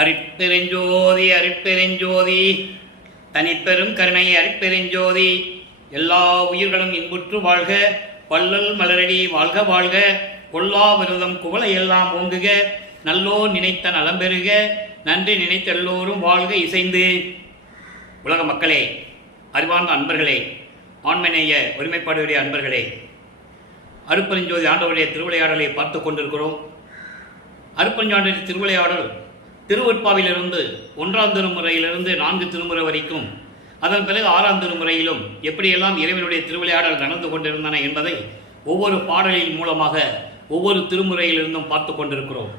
அருட்பெருஞ்சோதி அருட்பெருஞ்சோதி தனிப்பெரும் கருணை அருட்பெருஞ்சோதி. எல்லா உயிர்களும் இன்புற்று வாழ்க, வள்ளல் மலரடி வாழ்க வாழ்க, கொல்லா விரதம் குவளை எல்லாம் ஓங்குக, நல்லோர் நினைத்த நலம் பெறுக, நன்றி நினைத்த எல்லோரும் வாழ்க இசைந்து. உலக மக்களே, அறிவார்ந்த அன்பர்களே, ஆண்மநேய ஒருமைப்பாடுடைய அன்பர்களே, அருட்பெருஞ்சோதி ஆண்டவருடைய திருவிளையாடலை பார்த்து கொண்டிருக்கிறோம். அருட்பெருஞ்சாண்டவருடைய திருவிளையாடல் திருவெட்பாவிலிருந்து 1ஆம் திருமுறையிலிருந்து 4 திருமுறை வரைக்கும், அதன் பிறகு 6ஆம் திருமுறையிலும் எப்படியெல்லாம் இறைவனுடைய திருவிளையாடல் நடந்து கொண்டிருந்தன என்பதை ஒவ்வொரு பாடலின் மூலமாக ஒவ்வொரு திருமுறையிலிருந்தும் பார்த்து கொண்டிருக்கிறோம்.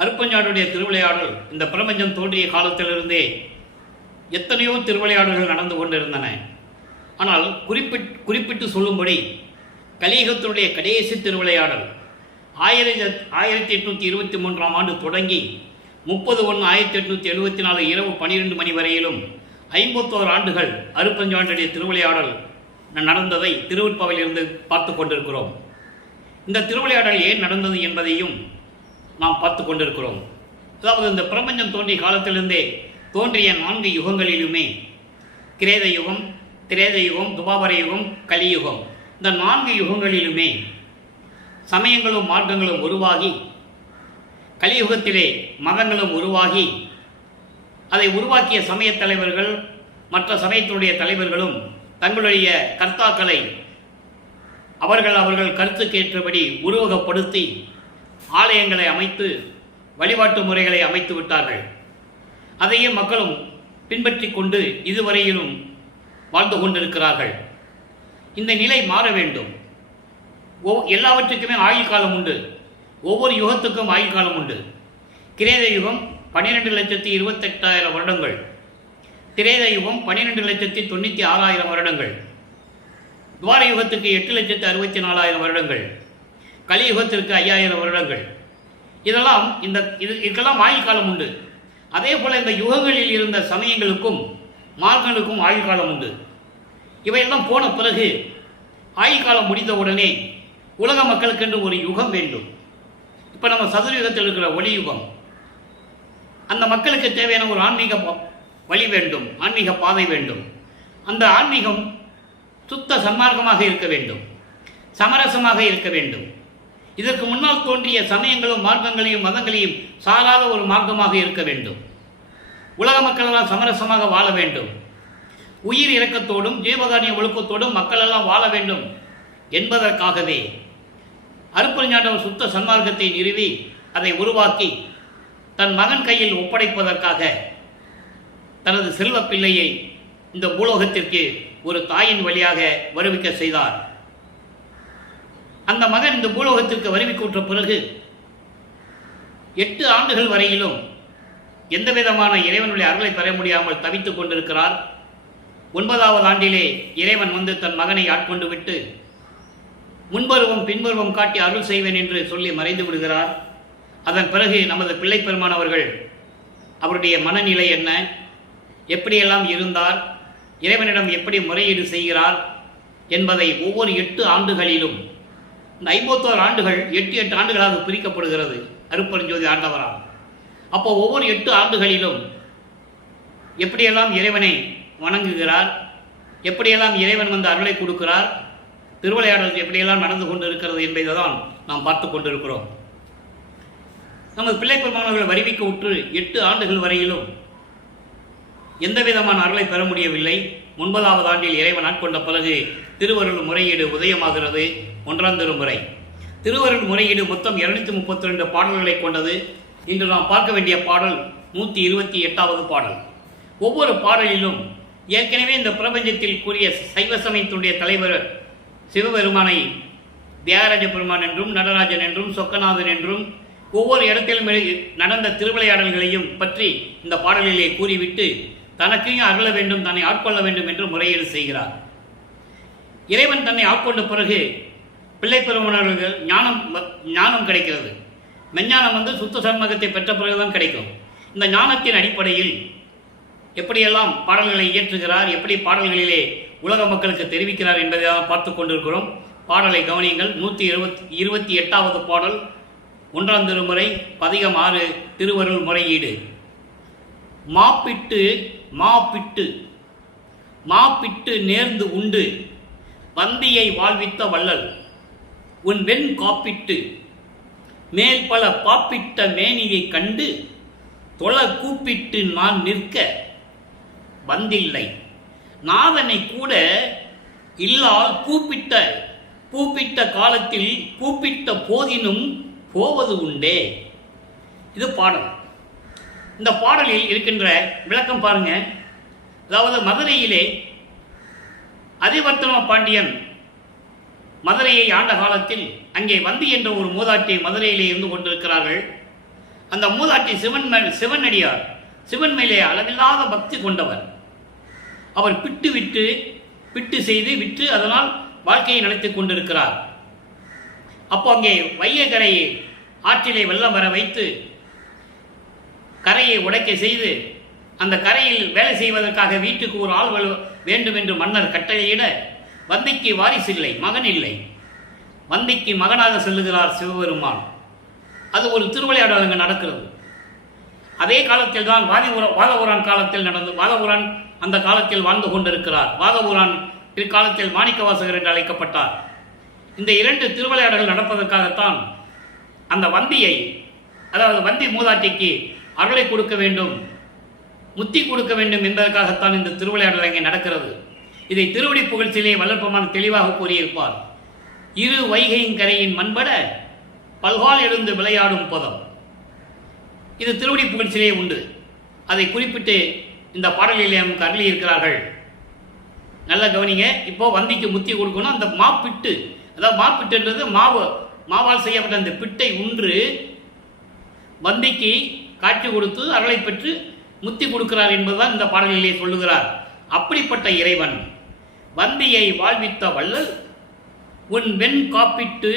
அருட்பெருஞ்சாண்டவருடைய திருவிளையாடல் இந்த பிரபஞ்சம் தோன்றிய காலத்திலிருந்தே எத்தனையோ திருவிளையாடல்கள் நடந்து கொண்டிருந்தன. ஆனால் குறிப்பிட்டு சொல்லும்படி கலியுகத்தினுடைய கடைசி திருவிளையாடல் 1823ஆம் ஆண்டு தொடங்கி 30/1/1874 இரவு 12 மணி வரையிலும் 51 ஆண்டுகள் அருட்பெருஞ்சாண்டவருடைய திருவிளையாடல் நடந்ததை திருவெட்பாவிலிருந்து பார்த்து கொண்டிருக்கிறோம். இந்த திருவிளையாடல் ஏன் நடந்தது என்பதையும் நாம் பார்த்து கொண்டிருக்கிறோம். அதாவது இந்த பிரபஞ்சம் தோன்றிய காலத்திலிருந்தே தோன்றிய 4 யுகங்களிலுமே, கிரேத யுகம், திரேத யுகம், துவாபர யுகம், கலியுகம், இந்த 4 யுகங்களிலுமே சமயங்களும் மார்க்கங்களும் உருவாகி, கலியுகத்திலே மதங்களும் உருவாகி, அதை உருவாக்கிய சமய தலைவர்கள் மற்ற சமயத்தினுடைய தலைவர்களும் தங்களுடைய கர்த்தாக்களை அவர்கள் கருத்துக்கேற்றபடி உருவகப்படுத்தி ஆலயங்களை அமைத்து வழிபாட்டு முறைகளை அமைத்து விட்டார்கள். அதையே மக்களும் பின்பற்றி கொண்டு இதுவரையிலும் வாழ்ந்து கொண்டிருக்கிறார்கள். இந்த நிலை மாற வேண்டும். எல்லாவற்றுக்குமே ஆயுள் காலம் உண்டு. ஒவ்வொரு யுகத்துக்கும் ஆயுள் காலம் உண்டு. கிரேத யுகம் 12,28,000 வருடங்கள், திரேத யுகம் 12,96,000 வருடங்கள், துவார யுகத்துக்கு 8,64,000 வருடங்கள், கலியுகத்திற்கு 5,000 வருடங்கள். இதுக்கெல்லாம் ஆயுள் காலம் உண்டு. அதே போல இந்த யுகங்களில் இருந்த சமயங்களுக்கும் மார்க்கங்களுக்கும் ஆயுள் காலம் உண்டு. இவையெல்லாம் போன பிறகு ஆயுள் காலம் முடிந்தவுடனே உலக மக்களுக்கென்று ஒரு யுகம் வேண்டும். இப்போ நம்ம சதுரயுகத்தில் இருக்கிற ஒளி யுகம், அந்த மக்களுக்கு தேவையான ஒரு ஆன்மீக வழி வேண்டும், ஆன்மீக பாதை வேண்டும். அந்த ஆன்மீகம் சுத்த சன்மார்க்கமாக இருக்க வேண்டும், சமரசமாக இருக்க வேண்டும். இதற்கு முன்னால் தோன்றிய சமயங்களும் மார்க்கங்களையும் மதங்களையும் சாராத ஒரு மார்க்கமாக இருக்க வேண்டும். உலக மக்களெல்லாம் சமரசமாக வாழ வேண்டும். உயிர் இரக்கத்தோடும் ஜீவகாரிய ஒழுக்கத்தோடும் மக்கள் எல்லாம் வாழ வேண்டும் என்பதற்காகவே அருட்பெருஞ்சாண்டவர் சுத்த சன்மார்க்கத்தை நிறுவி அதை உருவாக்கி தன் மகன் கையில் ஒப்படைப்பதற்காக தனது செல்வ பிள்ளையை இந்த பூலோகத்திற்கு ஒரு தாயின் வழியாக வருவிக்க செய்தார். அந்த மகன் இந்த பூலோகத்திற்கு வருவிக்கூற்ற பிறகு 8 ஆண்டுகள் வரையிலும் எந்த விதமான இறைவனுடைய அருளை பெற முடியாமல் தவித்துக் கொண்டிருக்கிறார். 9ஆவது ஆண்டிலே இறைவன் வந்து தன் மகனை ஆட்கொண்டு விட்டு முன்பருவம் பின்பருவம் காட்டி அருள் செய்வேன் என்று சொல்லி மறைந்து விடுகிறார். அதன் பிறகு நமது பிள்ளை பெருமான் அவர்கள் அவருடைய மனநிலை என்ன, எப்படியெல்லாம் இருந்தார், இறைவனிடம் எப்படி முறையீடு செய்கிறார் என்பதை ஒவ்வொரு 8 ஆண்டுகளிலும், இந்த 51 ஆண்டுகள் 8 ஆண்டுகளாக பிரிக்கப்படுகிறது அருட்பெருஞ்சோதி ஆண்டவரால். அப்போ ஒவ்வொரு 8 ஆண்டுகளிலும் எப்படியெல்லாம் இறைவனை வணங்குகிறார், எப்படியெல்லாம் இறைவன் வந்து அருளை கொடுக்கிறார், திருவிளையாடல் எப்படியெல்லாம் நடந்து கொண்டு இருக்கிறது என்பதை தான் நாம் பார்த்து கொண்டிருக்கிறோம். நமது பிள்ளை பெருமானவர்கள் வருவிக்க உற்று 8 ஆண்டுகள் வரையிலும் எந்த விதமான அருளை பெற முடியவில்லை. 9ஆவது ஆண்டில் இறைவன் ஆட்கொண்ட பிறகு திருவருள் முறையீடு உதயமாகிறது. 1ஆம் திருமுறை திருவருள் முறையீடு மொத்தம் 232 பாடல்களை கொண்டது. இன்று நாம் பார்க்க வேண்டிய பாடல் 128வது பாடல். ஒவ்வொரு பாடலிலும் ஏற்கனவே இந்த பிரபஞ்சத்தில் கூறிய சைவ சமயத்தினுடைய தலைவர் சிவபெருமானை தியாகராஜ பெருமான் என்றும் நடராஜன் என்றும் சொக்கநாதன் என்றும் ஒவ்வொரு இடத்திலும் நடந்த திருவிளையாடல்களையும் பற்றி இந்த பாடலிலே கூறிவிட்டு தனக்கையும் அருள வேண்டும், தன்னை ஆட்கொள்ள வேண்டும் என்று முறையீடு செய்கிறார். இறைவன் தன்னை ஆட்கொண்ட பிறகு பிள்ளை பெருமானவர்கள் ஞானம் கிடைக்கிறது. மெஞ்ஞானம் வந்து சுத்த சன்மார்க்கத்தை பெற்ற பிறகுதான் கிடைக்கும். இந்த ஞானத்தின் அடிப்படையில் எப்படியெல்லாம் பாடல்களை இயற்றுகிறார், எப்படி பாடல்களிலே உலக மக்களுக்கு தெரிவிக்கிறார் என்பதை தான் பார்த்து கொண்டிருக்கிறோம். பாடலை கவனியுங்கள். 128வது பாடல் 1ஆம் திருமுறை பதிகம் 6 திருவருள் முறையீடு. மாப்பிட்டு மாப்பிட்டு மாப்பிட்டு நேர்ந்து உண்டு வந்தியை வாழ்வித்த வள்ளல் உன் வெண் காப்பிட்டு மேல் பல பாப்பிட்ட மேனியை கண்டு தொலை கூப்பிட்டு நான் நிற்க வந்தில்லை நாதனை கூட இல்லால் கூப்பிட்ட காலத்தில் கூப்பிட்ட போதினும் போவது உண்டே. இது பாடல். இந்த பாடலில் இருக்கின்ற விளக்கம் பாருங்க. அதாவது மதுரையிலே அதிவர்த்தன பாண்டியன் மதுரையை ஆண்ட காலத்தில் அங்கே வந்தி என்ற ஒரு மூதாட்டி மதுரையிலே இருந்து கொண்டிருக்கிறார்கள். அந்த மூதாட்டி சிவனடியார், சிவன் மேலே அளவில்லாத பக்தி கொண்டவர். அவர் பிட்டு செய்து விற்று அதனால் வாழ்க்கையை நடத்தி கொண்டிருக்கிறார். அப்போ அங்கே வையக்கரையை ஆற்றிலே வெள்ளம் வர வைத்து கரையை உடைக்க செய்து அந்த கரையில் வேலை செய்வதற்காக வீட்டுக்கு ஒரு ஆள் வேண்டும் என்று மன்னர் கட்டளையிட வந்திக்கு வாரிசில்லை, மகன் இல்லை. வந்திக்கு மகனாக செல்லுகிறார் சிவபெருமான். அது ஒரு திருவிளையாடல் அங்கு நடக்கிறது. அதே காலத்தில் தான் வாதவூரான் காலத்தில் நடந்து வாதவூரான் அந்த காலத்தில் வாழ்ந்து கொண்டிருக்கிறார். வாதவூரான் பிற்காலத்தில் மாணிக்கவாசகர் என்று அழைக்கப்பட்டார். இந்த இரண்டு திருவிளையாடல்கள் நடப்பதற்காகத்தான் அந்த வந்தியை, அதாவது வந்தி மூதாட்டிக்கு அருளை கொடுக்க வேண்டும், முத்தி கொடுக்க வேண்டும் என்பதற்காகத்தான் இந்த திருவிளையாடல் இங்கே நடக்கிறது. இதை திருவடி புகழ்ச்சியிலே வல்லற்பெருமான் தெளிவாக கூறியிருப்பார். இரு வைகையின் கரையின் மண்பட பல்கால் எழுந்து விளையாடும் பதம். இது திருவடி புகழ்ச்சியிலே உண்டு. அதை குறிப்பிட்டு இந்த பாடலிலே நமக்கு அருளி இருக்கிறார்கள். நல்லா கவனிங்க. இப்போ வந்திக்கு முத்தி கொடுக்கணும். அந்த மாப்பிட்டு, அதாவது மாப்பிட்டுன்றது மாவால் செய்யப்பட்ட அந்த பிட்டை உன்று வந்திக்கு காட்சி கொடுத்து அருளை பெற்று முத்தி கொடுக்கிறார் என்பதுதான் இந்த பாடலிலே சொல்லுகிறார். அப்படிப்பட்ட இறைவன் வந்தியை வாழ்வித்த வள்ளல் உன் வெண் காப்பிட்டு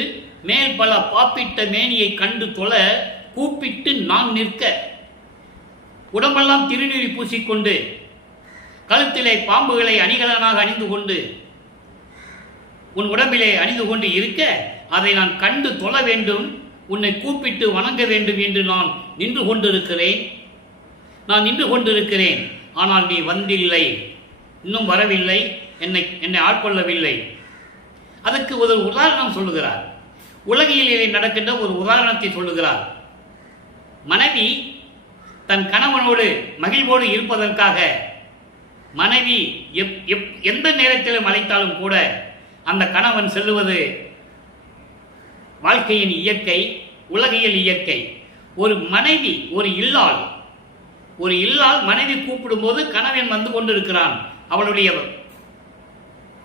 மேல் பல பாப்பிட்ட மேனியை கண்டு தொலை கூப்பிட்டு நான் நிற்க, உடம்பெல்லாம் திருநீறி பூசிக்கொண்டு கழுத்திலே பாம்புகளை அணிகலனாக அணிந்து கொண்டு உன் உடம்பிலே அணிந்து கொண்டு இருக்க, அதை நான் கண்டு தொழ வேண்டும், உன்னை கூப்பிட்டு வணங்க வேண்டும் என்று நான் நின்று கொண்டிருக்கிறேன். ஆனால் நீ வந்தில்லை, இன்னும் வரவில்லை, என்னை ஆட்கொள்ளவில்லை. அதற்கு ஒரு உதாரணம் சொல்லுகிறார். உலகிலே நடக்கின்ற ஒரு உதாரணத்தை சொல்லுகிறார். மனைவி தன் கணவனோடு மகிழ்வோடு இருப்பதற்காக மனைவி எந்த நேரத்திலும் அழைத்தாலும் கூட அந்த கணவன் செல்லுவது வாழ்க்கையின் இயற்கை, உலகியல் இயற்கை. ஒரு மனைவி, ஒரு இல்லால் மனைவி கூப்பிடும் போது கணவன் வந்து கொண்டிருக்கிறான்.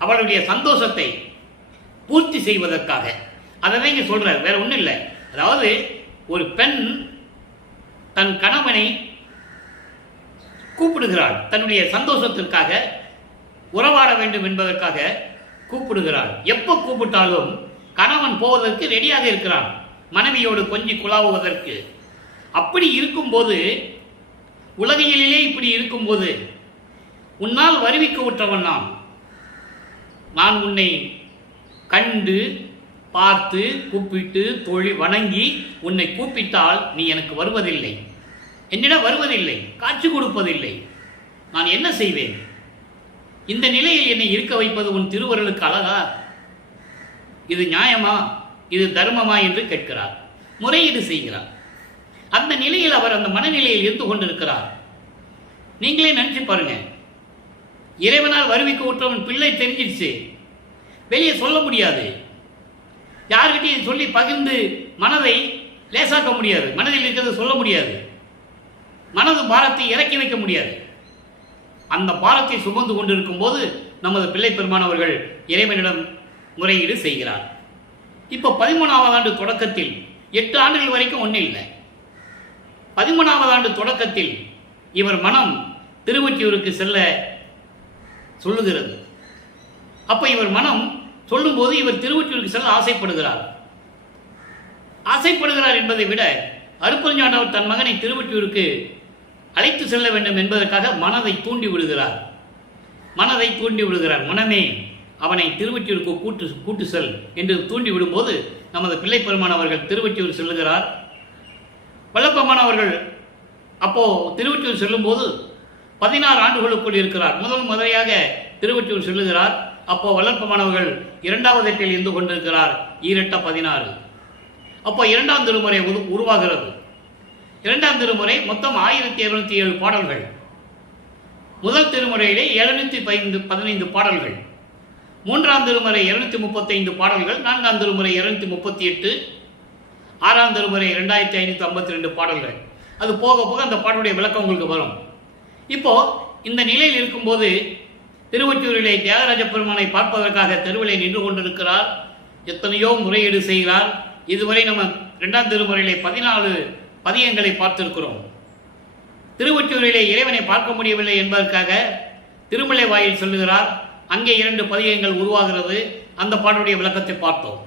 அவளுடைய சந்தோஷத்தை பூர்த்தி செய்வதற்காக. அதை இங்க சொல்றார், வேற ஒன்றும் இல்லை. அதாவது ஒரு பெண் தன் கணவனை கூப்பிடுகிறாள், தன்னுடைய சந்தோஷத்திற்காக, உறவாட வேண்டும் என்பதற்காக கூப்பிடுகிறாள். எப்போ கூப்பிட்டாலும் கணவன் போவதற்கு ரெடியாக இருக்கிறான், மனைவியோடு கொஞ்சி குழாவுவதற்கு. அப்படி இருக்கும்போது, உலகியலிலே இப்படி இருக்கும்போது, உன்னால் வருவிக்க உற்றவன் நான் உன்னை கண்டு பார்த்து கூப்பிட்டு வணங்கி உன்னை கூப்பிட்டால் நீ எனக்கு வருவதில்லை, என்னிடம் வருவதில்லை, காட்சி கொடுப்பதில்லை. நான் என்ன செய்வேன்? இந்த நிலையில் என்னை இருக்க வைப்பது உன் திருவருளுக்கு அழகா? இது நியாயமா, இது தர்மமா என்று கேட்கிறார், முறையீடு செய்கிறார். அந்த நிலையில் அவர் அந்த மனநிலையில் இருந்து கொண்டிருக்கிறார். நீங்களே நினைச்சு பாருங்க. இறைவனால் வருவிக்க உற்றவன் பிள்ளை தெரிஞ்சிடுச்சு, வெளியே சொல்ல முடியாது, யார்கிட்டையும் சொல்லி பகிர்ந்து மனதை லேசாக்க முடியாது, மனதில் இருக்கிறது சொல்ல முடியாது, மனது பாரத்தை இறக்கி வைக்க முடியாது. அந்த பாரத்தை சுமந்து கொண்டிருக்கும் போது நமது பிள்ளை பெருமானவர்கள் இறைவனிடம் முறையீடு செய்கிறார். இப்போ 13வது ஆண்டு தொடக்கத்தில், 8 ஆண்டுகள் வரைக்கும் ஒன்றும் இல்லை, 13வது ஆண்டு தொடக்கத்தில் இவர் மனம் திருவொற்றியூருக்கு செல்ல சொல்லுகிறது. அப்ப இவர் மனம் சொல்லும்போது இவர் திருவொற்றியூருக்கு செல்ல ஆசைப்படுகிறார் என்பதை விட அருட்பெருஞ்சாண்டவர் தன் மகனை திருவொற்றியூருக்கு அழைத்து செல்ல வேண்டும் என்பதற்காக மனதை தூண்டி விடுகிறார். மனமே அவனை திருவொற்றியூருக்கு கூட்டு செல் என்று தூண்டி விடும்போது நமது பிள்ளை பெருமான் அவர்கள் திருவொற்றியூர் செல்லுகிறார். வல்லப்பெருமான் அவர்கள் அப்போ திருவொற்றியூர் செல்லும்போது 16 ஆண்டுகளுக்குள் இருக்கிறார். முதலையாக திருவொற்றியூர் செல்லுகிறார். அப்போ வளர்ப்பு மாணவர்கள் 2வது எட்டில் இருந்து கொண்டிருக்கிறார். 2 16. அப்போ 2ஆம் திருமுறை உருவாகிறது. 2ஆம் திருமுறை மொத்தம் 1207 பாடல்கள். முதல் திருமுறையிலே 715 பாடல்கள். 3ஆம் திருமுறை 235 பாடல்கள். 4ஆம் திருமுறை 238. 6ஆம் திருமுறை 2552 பாடல்கள். அது போக போக அந்த பாடலுடைய விளக்கம் உங்களுக்கு வரும். இப்போ இந்த நிலையில் இருக்கும்போது திருவொற்றியூரிலே தியாகராஜ பெருமானை பார்ப்பதற்காக தெருவிலே நின்று கொண்டிருக்கிறார். எத்தனையோ முறையீடு செய்கிறார். இதுவரை நம்ம 2ஆம் திருமுறையிலே 14 பதியங்களை பார்த்திருக்கிறோம். திருவொற்றியூரிலே இறைவனை பார்க்க முடியவில்லை என்பதற்காக திருமலை வாயில் சொல்லுகிறார். அங்கே 2 பதியங்கள் உருவாகிறது. அந்த பாடலுடைய விளக்கத்தை பார்த்தோம்.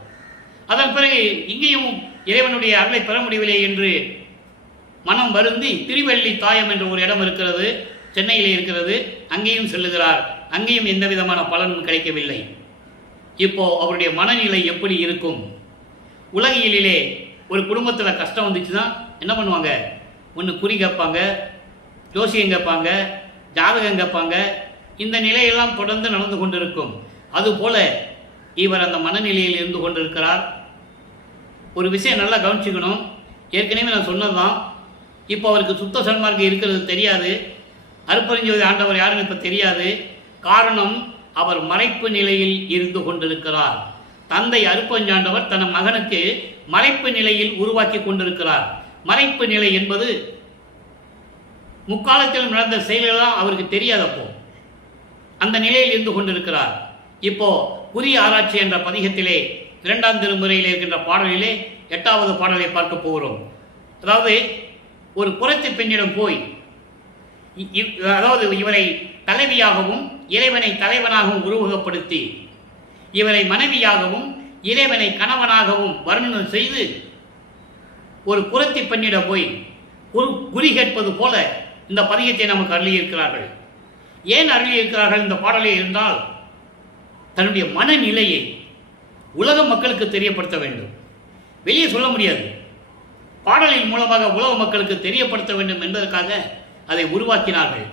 அதன் பிறகு இங்கேயும் இறைவனுடைய அருளை பெற முடியவில்லை என்று மனம் வருந்தி திருவள்ளி தாயம் என்ற ஒரு இடம் இருக்கிறது, சென்னையிலே இருக்கிறது. அங்கேயும் செல்லுகிறார். அங்கேயும் எந்த விதமான பலனும் கிடைக்கவில்லை. இப்போ அவருடைய மனநிலை எப்படி இருக்கும்? உலகியலிலே ஒரு குடும்பத்தில் கஷ்டம் வந்துச்சுன்னா என்ன பண்ணுவாங்க? ஒன்று குறி கேட்பாங்க, ஜோசியம் கேட்பாங்க, ஜாதகம் கேட்பாங்க. இந்த நிலையெல்லாம் தொடர்ந்து நடந்து கொண்டிருக்கும். அதுபோல இவர் அந்த மனநிலையில் இருந்து கொண்டிருக்கிறார். ஒரு விஷயம் நல்லா கவனிச்சுக்கணும். ஏற்கனவே நான் சொன்னதுதான். இப்போ அவருக்கு சுத்த சன்மார்க்கம் இருக்கிறது தெரியாது. அருப்பரிஞ்சோதி ஆண்டவர் யாருன்னு இப்போ தெரியாது. காரணம், அவர் மறைப்பு நிலையில் இருந்து கொண்டிருக்கிறார். தந்தை அருப்பஞ்சாண்டவர் தன் மகனுக்கு மறைப்பு நிலையில் உருவாக்கி கொண்டிருக்கிறார். மறைப்பு நிலை என்பது முக்காலத்தில் நடந்த செயல்கள்லாம் அவருக்கு தெரியாதப்போ அந்த நிலையில் இருந்து கொண்டிருக்கிறார். இப்போ புதிய ஆராய்ச்சி என்ற பதிகத்திலே 2ஆம் திருமுறையில் இருக்கின்ற பாடலிலே 8வது பாடலை பார்க்க போகிறோம். அதாவது ஒரு புறத்து பெண்ணிடம் போய் அதாவது இவரை தலைவியாகவும் இறைவனை தலைவனாகவும் உருவகப்படுத்தி இவரை மனைவியாகவும் இறைவனை கணவனாகவும் வர்ணனம் செய்து ஒரு புறத்தி பெண்ணிடம் போய் குறி கேட்பது போல இந்த பதிகத்தை நமக்கு அருளியிருக்கிறார்கள். ஏன் அருளியிருக்கிறார்கள் இந்த பாடலில் இருந்தால், தன்னுடைய மனநிலையை உலக மக்களுக்கு தெரியப்படுத்த வேண்டும். வெளியே சொல்ல முடியாது. பாடலின் மூலமாக உலக மக்களுக்கு தெரியப்படுத்த வேண்டும் என்பதற்காக அதை உருவாக்கினார்கள்.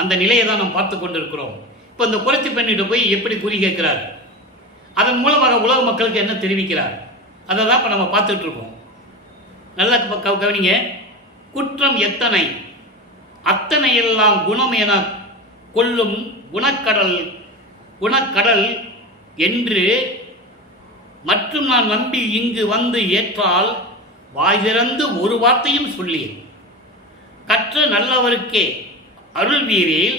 அந்த நிலையை தான் நாம் பார்த்து கொண்டிருக்கிறோம். இப்போ இந்த புரட்சி பெண்ணிட்டு போய் எப்படி குறி கேட்கிறார், அதன் மூலமாக உலக மக்களுக்கு என்ன தெரிவிக்கிறார், அதை தான் இப்போ நம்ம பார்த்துட்டு இருக்கோம். நல்லா கவனிங்க. குற்றம் எத்தனை அத்தனை எல்லாம் குணம் என கொள்ளும் குணக்கடல் என்று மற்றும் நான் நம்பி இங்கு வந்து ஏற்றால் வாய் திறந்து ஒரு வார்த்தையும் சொல்லியேன். கற்ற நல்லவருக்கே அருள் வீரேல்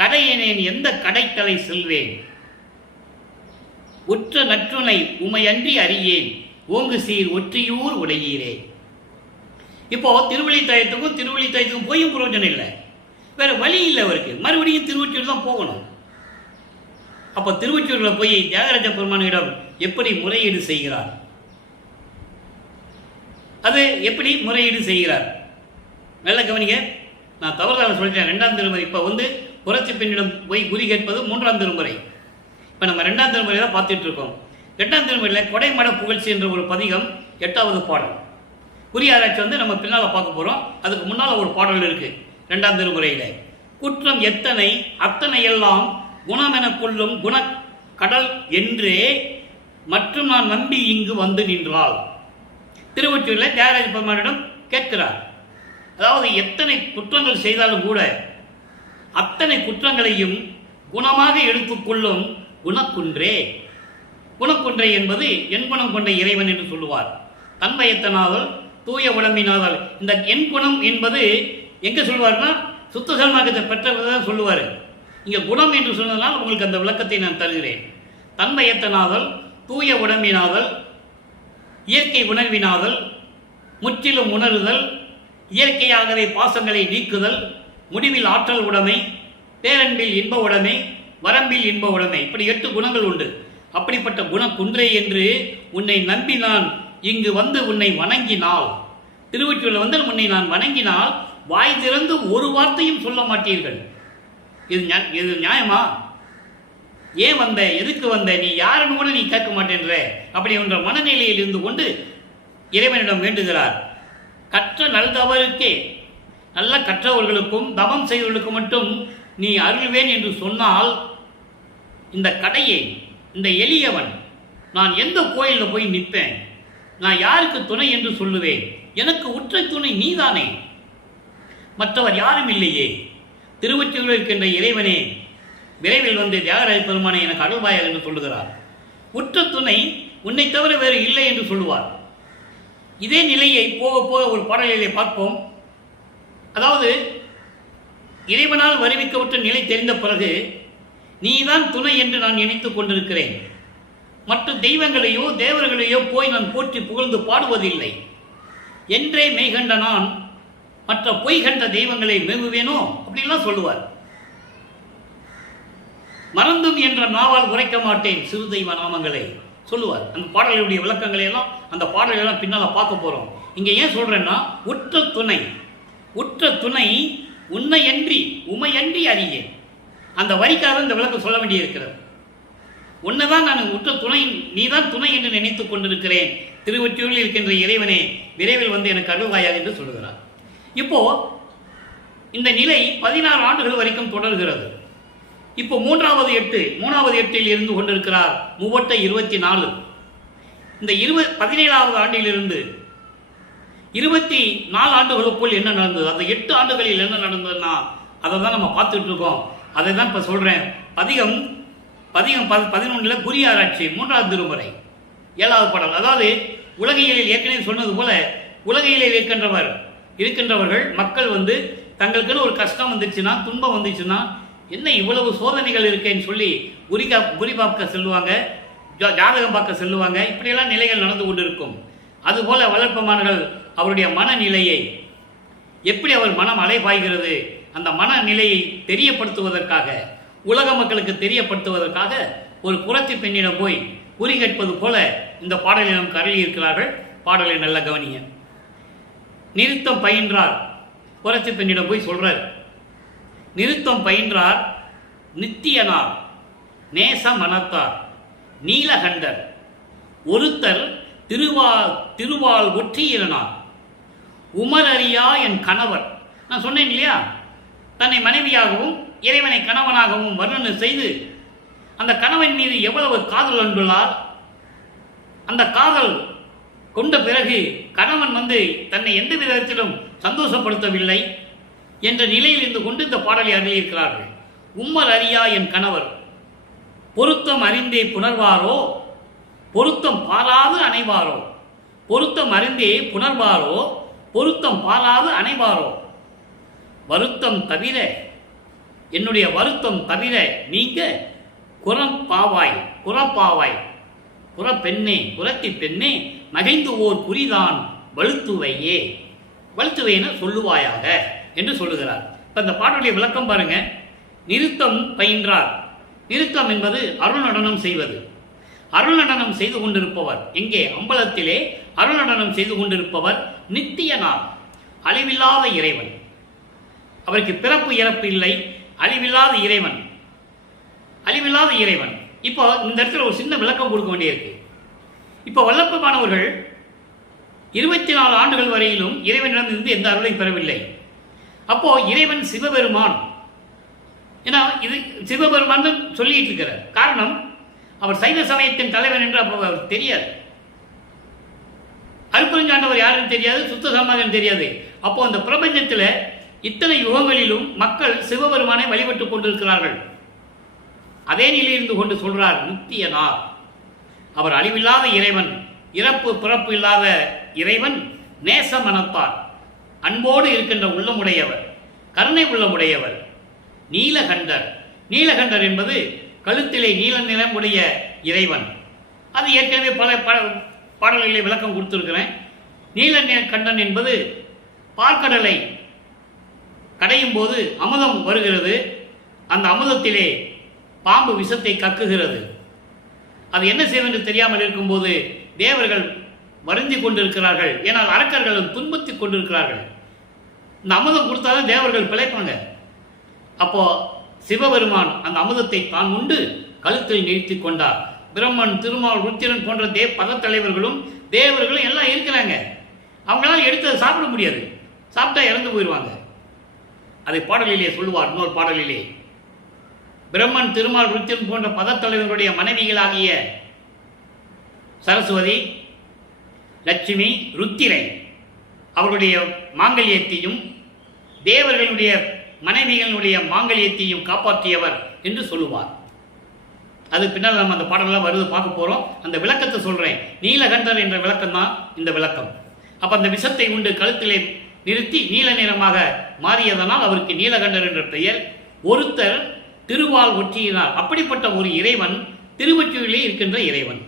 கடையனேன் எந்த கடைத்தலை செல்வேன். உற்ற நற்றுணை உமையன்றி அறியேன் ஓங்கு சீர் ஒற்றியூர் உடையீரே. இப்போ திருவள்ளித்தாயத்துக்கும் போயும் பிரயோஜனம் இல்லை, வேற வழி இல்லை அவருக்கு. மறுபடியும் திருவொற்றியூர் தான் போகணும். அப்போ திருவொற்றியூரில் போய் தியாகராஜ பெருமானிடம் எப்படி முறையீடு செய்கிறார்? அது எப்படி முறையீடு செய்கிறார் நல்ல கவனிங்க. நான் தவறுதலாக சொல்லிட்டேன். 2ஆம் திருமுறை. இப்போ புரட்சி பெண்ணிடம் போய் குறி கேட்பது 3ஆம் திருமுறை. இப்போ நம்ம 2ஆம் திருமுறை தான் பார்த்துட்டு இருக்கோம். 2ஆம் திருமுறையில் கொடைமட புகழ்ச்சி என்ற ஒரு பதிகம் 8வது பாடல். குறி ஆராய்ச்சி நம்ம பின்னால் பார்க்க போகிறோம். அதுக்கு முன்னால் ஒரு பாடல் இருக்குது 2ஆம் திருமுறையில். குற்றம் எத்தனை அத்தனை எல்லாம் குணம் என கொள்ளும் குணக்கடல் என்றே மற்றும் நான் நம்பி இங்கு வந்து நின்றாள். திருவொற்றியூரில் தியாகராஜ பெருமானிடம் கேட்கிறார். அதாவது எத்தனை குற்றங்கள் செய்தாலும் கூட அத்தனை குற்றங்களையும் குணமாக எடுத்துக்கொள்ளும் குணக்குன்றே. குணக்குன்றை என்பது என் குணம் கொண்ட இறைவன் என்று சொல்லுவார். தன்வயத்தனாதல் தூய உடம்பினாதல். இந்த என் குணம் என்பது எங்கே சொல்லுவார்னா சுத்த சன்மார்க்கத்தை பெற்றதான் சொல்லுவார். இங்கே குணம் என்று சொன்னதனால் உங்களுக்கு அந்த விளக்கத்தை நான் தருகிறேன். தன்வயத்தனாதல் தூய உடம்பினாதல் இயற்கை உணர்வினாதல் முற்றிலும் உணருதல் இயற்கையாகவே பாசங்களை நீக்குதல் முடிவில் ஆற்றல் உடைமை பேரன்பில் இன்ப உடைமை வரம்பில் இன்ப உடைமை. இப்படி 8 குணங்கள் உண்டு. அப்படிப்பட்ட குணக்குன்றே என்று உன்னை நம்பி நான் இங்கு வந்து உன்னை வணங்கினால், திருவொற்றியூரில் உன்னை நான் வணங்கினால் வாய் திறந்து ஒரு வார்த்தையும் சொல்ல மாட்டீர்கள். இது நியாயமா? ஏன் வந்த, எதுக்கு வந்த, நீ யாருன்னு கூட நீ கேட்க மாட்டேன்ற அப்படி என்ற மனநிலையில் இருந்து கொண்டு இறைவனிடம் வேண்டுகிறார். கற்ற நல்தவருக்கே நல்ல கற்றவர்களுக்கும் தவம் செய்வர்களுக்கும் மட்டும் நீ அருள்வேன் என்று சொன்னால், இந்த கடையை, இந்த எளியவன், நான் எந்த கோயிலில் போய் நிற்பேன்? நான் யாருக்கு துணை என்று சொல்லுவேன்? எனக்கு உற்ற துணை நீதானே, மற்றவர் யாரும் இல்லையே. திருவொற்றியூரில் இருக்கின்ற இறைவனே, விரைவில் வந்து தியாகராஜ பெருமானை எனக்கு அருள்வாயாக என்று சொல்லுகிறார். உற்ற துணை உன்னை தவிர வேறு இல்லை என்று சொல்லுவார். இதே நிலையை போக போக ஒரு பாடலிலே பார்ப்போம். அதாவது இறைவனால் வருவிக்கப்பட்ட நிலை தெரிந்த பிறகு, நீதான் துணை என்று நான் நினைத்துக் கொண்டிருக்கிறேன். மற்ற தெய்வங்களையோ தேவர்களையோ போய் நான் போற்றி புகழ்ந்து பாடுவதில்லை. என்றே மெய்கண்ட நான் மற்ற பொய் கண்ட தெய்வங்களை மேவுவேனோ அப்படிலாம் சொல்லுவார். மறந்தும் என்ற நாவால் உரைக்க மாட்டேன் சிறு தெய்வ நாமங்களை சொல்லுவார். அந்த பாடலுடைய விளக்கங்களை எல்லாம் அந்த பாடலெல்லாம் பின்னால் பார்க்க போறோம். இங்க ஏன் சொல்றேன்னா, உற்ற துணை, உற்ற துணை உன்னையன்றி உமையன்றி அறியேன். அந்த வரிக்காக இந்த விளக்கம் சொல்ல வேண்டியிருக்கிறது. உன்னைதான் நான் உற்ற துணை, நீதான் துணை என்று நினைத்துக் கொண்டிருக்கிறேன். திருவொற்றியூரில் இருக்கின்ற இறைவனே, விரைவில் வந்து எனக்கு அருள்வாயாக என்று சொல்லுகிறார். இப்போ இந்த நிலை 16 ஆண்டுகள் வரைக்கும் தொடர்கிறது. இப்போ மூன்றாவது எட்டில் இருந்து கொண்டிருக்கிறார். 24. இந்த 17வது ஆண்டிலிருந்து 24 ஆண்டுகளுக்குள் என்ன நடந்தது, அந்த 8 ஆண்டுகளில் என்ன நடந்ததுன்னா அதை தான் நம்ம பார்த்துட்டு இருக்கோம். அதை தான் இப்போ சொல்றேன். பதிகம் 11 குறி ஆராய்ச்சி 3வது திருமுறை 7வது பாடல். அதாவது உலகியலில் ஏற்கனவே சொன்னது போல, உலகியலில் இருக்கின்றவர்கள் மக்கள் வந்து தங்களுக்குன்னு ஒரு கஷ்டம் வந்துச்சுன்னா, துன்பம் வந்துச்சுன்னா, என்ன இவ்வளவு சோதனைகள் இருக்கேன்னு சொல்லி குறி பார்க்க செல்லுவாங்க, ஜாதகம் பார்க்க செல்லுவாங்க. இப்படியெல்லாம் நிலைகள் நடந்து கொண்டிருக்கும். அதுபோல வளர்ப்பமானர்கள் அவருடைய மனநிலையை, எப்படி அவர் மனம் அலைபாய்கிறது, அந்த மனநிலையை தெரியப்படுத்துவதற்காக, உலக மக்களுக்கு தெரியப்படுத்துவதற்காக ஒரு புறத்தி பெண்ணிடம் போய் குறி கேட்பது போல இந்த பாடலை நமக்கு அருளி இருக்கிறார்கள். பாடலை நல்ல கவனிய. நிறுத்தம் பயின்றார், புறத்தி பெண்ணிடம் போய் சொல்றார். நிறுத்தம் பயின்றார் நித்தியனார் நேச மனத்தார் நீலகண்டர் ஒருத்தர் திருவாள் ஒற்றியிலனார் உமரறியா என் கணவர். நான் சொன்னேன் இல்லையா, தன்னை மனைவியாகவும் இறைவனை கணவனாகவும் வர்ணனை செய்து அந்த கணவன் மீது எவ்வளவு காதல் கொண்டுள்ளார். அந்த காதல் கொண்ட பிறகு கணவன் வந்து தன்னை எந்த விதத்திலும் சந்தோஷப்படுத்தவில்லை என்ற நிலையில் இருந்து கொண்டு இந்த பாடலை அருளியிருக்கிறார்கள். உம்மர் அறியா என் கணவர் பொருத்தம் அறிந்தே புணர்வாரோ, பொருத்தம் பாராது அணைவாரோ, பொருத்தம் அறிந்தே புணர்வாரோ, பொருத்தம் பாராது அணைவாரோ, வருத்தம் தவிர, என்னுடைய வருத்தம் தவிர நீங்க குறப்பாவாய் குறப்பெண்ணே, குறத்தி பெண்ணே, மகிழ்ந்து ஓர் குறிதான் வலுத்துவையே, வலுத்துவைன்னு சொல்லுவாயாக என்று சொல்லுகிறார். இப்போ இந்த பாடலுடைய விளக்கம் பாருங்க. நிறுத்தம் பயின்றார். நிறுத்தம் என்பது அருள் நடனம் செய்வது. அருள் நடனம் செய்து கொண்டிருப்பவர் எங்கே? அம்பலத்திலே அருள் நடனம் செய்து கொண்டிருப்பவர் நித்தியனார், அழிவில்லாத இறைவன். அவருக்கு பிறப்பு இறப்பு இல்லை, அழிவில்லாத இறைவன், அழிவில்லாத இறைவன். இப்போ இந்த இடத்துல ஒரு சின்ன விளக்கம் கொடுக்க வேண்டியிருக்கு. இப்போ வல்லப்பமானவர்கள் 24 ஆண்டுகள் வரையிலும் இறைவனிடமிருந்து எந்த அருளையும் பெறவில்லை. அப்போ இறைவன் சிவபெருமான், ஏன்னா இது சிவபெருமான் சொல்லிட்டு இருக்கிறார். காரணம், அவர் சைவ சமயத்தின் தலைவன் என்று அப்போ அவர் தெரியாது. அருப்பெருஞ்சாண்டவர் யாருன்னு தெரியாது, சுத்த சமாதம் தெரியாது. அப்போ அந்த பிரபஞ்சத்தில் இத்தனை யுகங்களிலும் மக்கள் சிவபெருமானை வழிபட்டுக் கொண்டிருக்கிறார்கள். அதே நிலையிலிருந்து கொண்டு சொல்றார் நித்தியனார். அவர் அழிவில்லாத இறைவன், இறப்பு பிறப்பு இல்லாத இறைவன், நேச மனத்தார், அன்போடு இருக்கின்ற உள்ளமுடையவர், கருணை உள்ளமுடையவர், நீலகண்டர். நீலகண்டர் என்பது கழுத்திலே நீல நிறமுடைய இறைவன். அது ஏற்கனவே பல பாடல்களிலே விளக்கம் கொடுத்திருக்கிறேன். நீலகண்டன் என்பது பார்க்கடலை கடையும் போது அமுதம் வருகிறது, அந்த அமுதத்திலே பாம்பு விஷத்தை கக்குகிறது. அது என்ன செய்வது தெரியாமல் இருக்கும்போது தேவர்கள் வருந்தி கொண்டிருக்கிறார்கள். ஏனால் அரக்கர்களும் துன்புறுத்திக் கொண்டிருக்கிறார்கள். இந்த அமுதம் கொடுத்தாலும் தேவர்கள் பிழைப்பாங்க. அப்போ சிவபெருமான் அந்த அமுதத்தை தான் உண்டு கழுத்தில் நிறுத்தி கொண்டார். பிரம்மன், திருமால், ருத்திரன் போன்ற பல தலைவர்களும் தேவர்களும் எல்லாம் இருக்கிறாங்க. அவங்களால எடுத்து சாப்பிட முடியாது, சாப்பிட்டா இறந்து போயிடுவாங்க. அதை பாடலிலே சொல்லுவார். இன்னொரு பாடலிலே பிரம்மன், திருமால், ருத்திரன் போன்ற பதத்தலைவர்களுடைய மனைவிகளாகிய சரஸ்வதி, லட்சுமி, ருத்திரை அவர்களுடைய மாங்கல்யத்தையும் தேவர்களுடைய மனைவிகளுடைய மாங்கல்யத்தையும் காப்பாற்றியவர் என்று சொல்லுவார். அது பின்னால் நம்ம அந்த பாடலாம் வருது பார்க்க போகிறோம். அந்த விளக்கத்தை சொல்கிறேன். நீலகண்டர் என்ற விளக்கம் தான் இந்த விளக்கம். அப்போ அந்த விஷத்தை உண்டு கழுத்திலே நிறுத்தி நீல நிறமாக மாறியதனால் அவருக்கு நீலகண்டர் என்ற பெயர். ஒருத்தர் திருவால் ஒற்றியினார். அப்படிப்பட்ட ஒரு இறைவன் திருவொற்றியிலே இருக்கின்ற இறைவன்.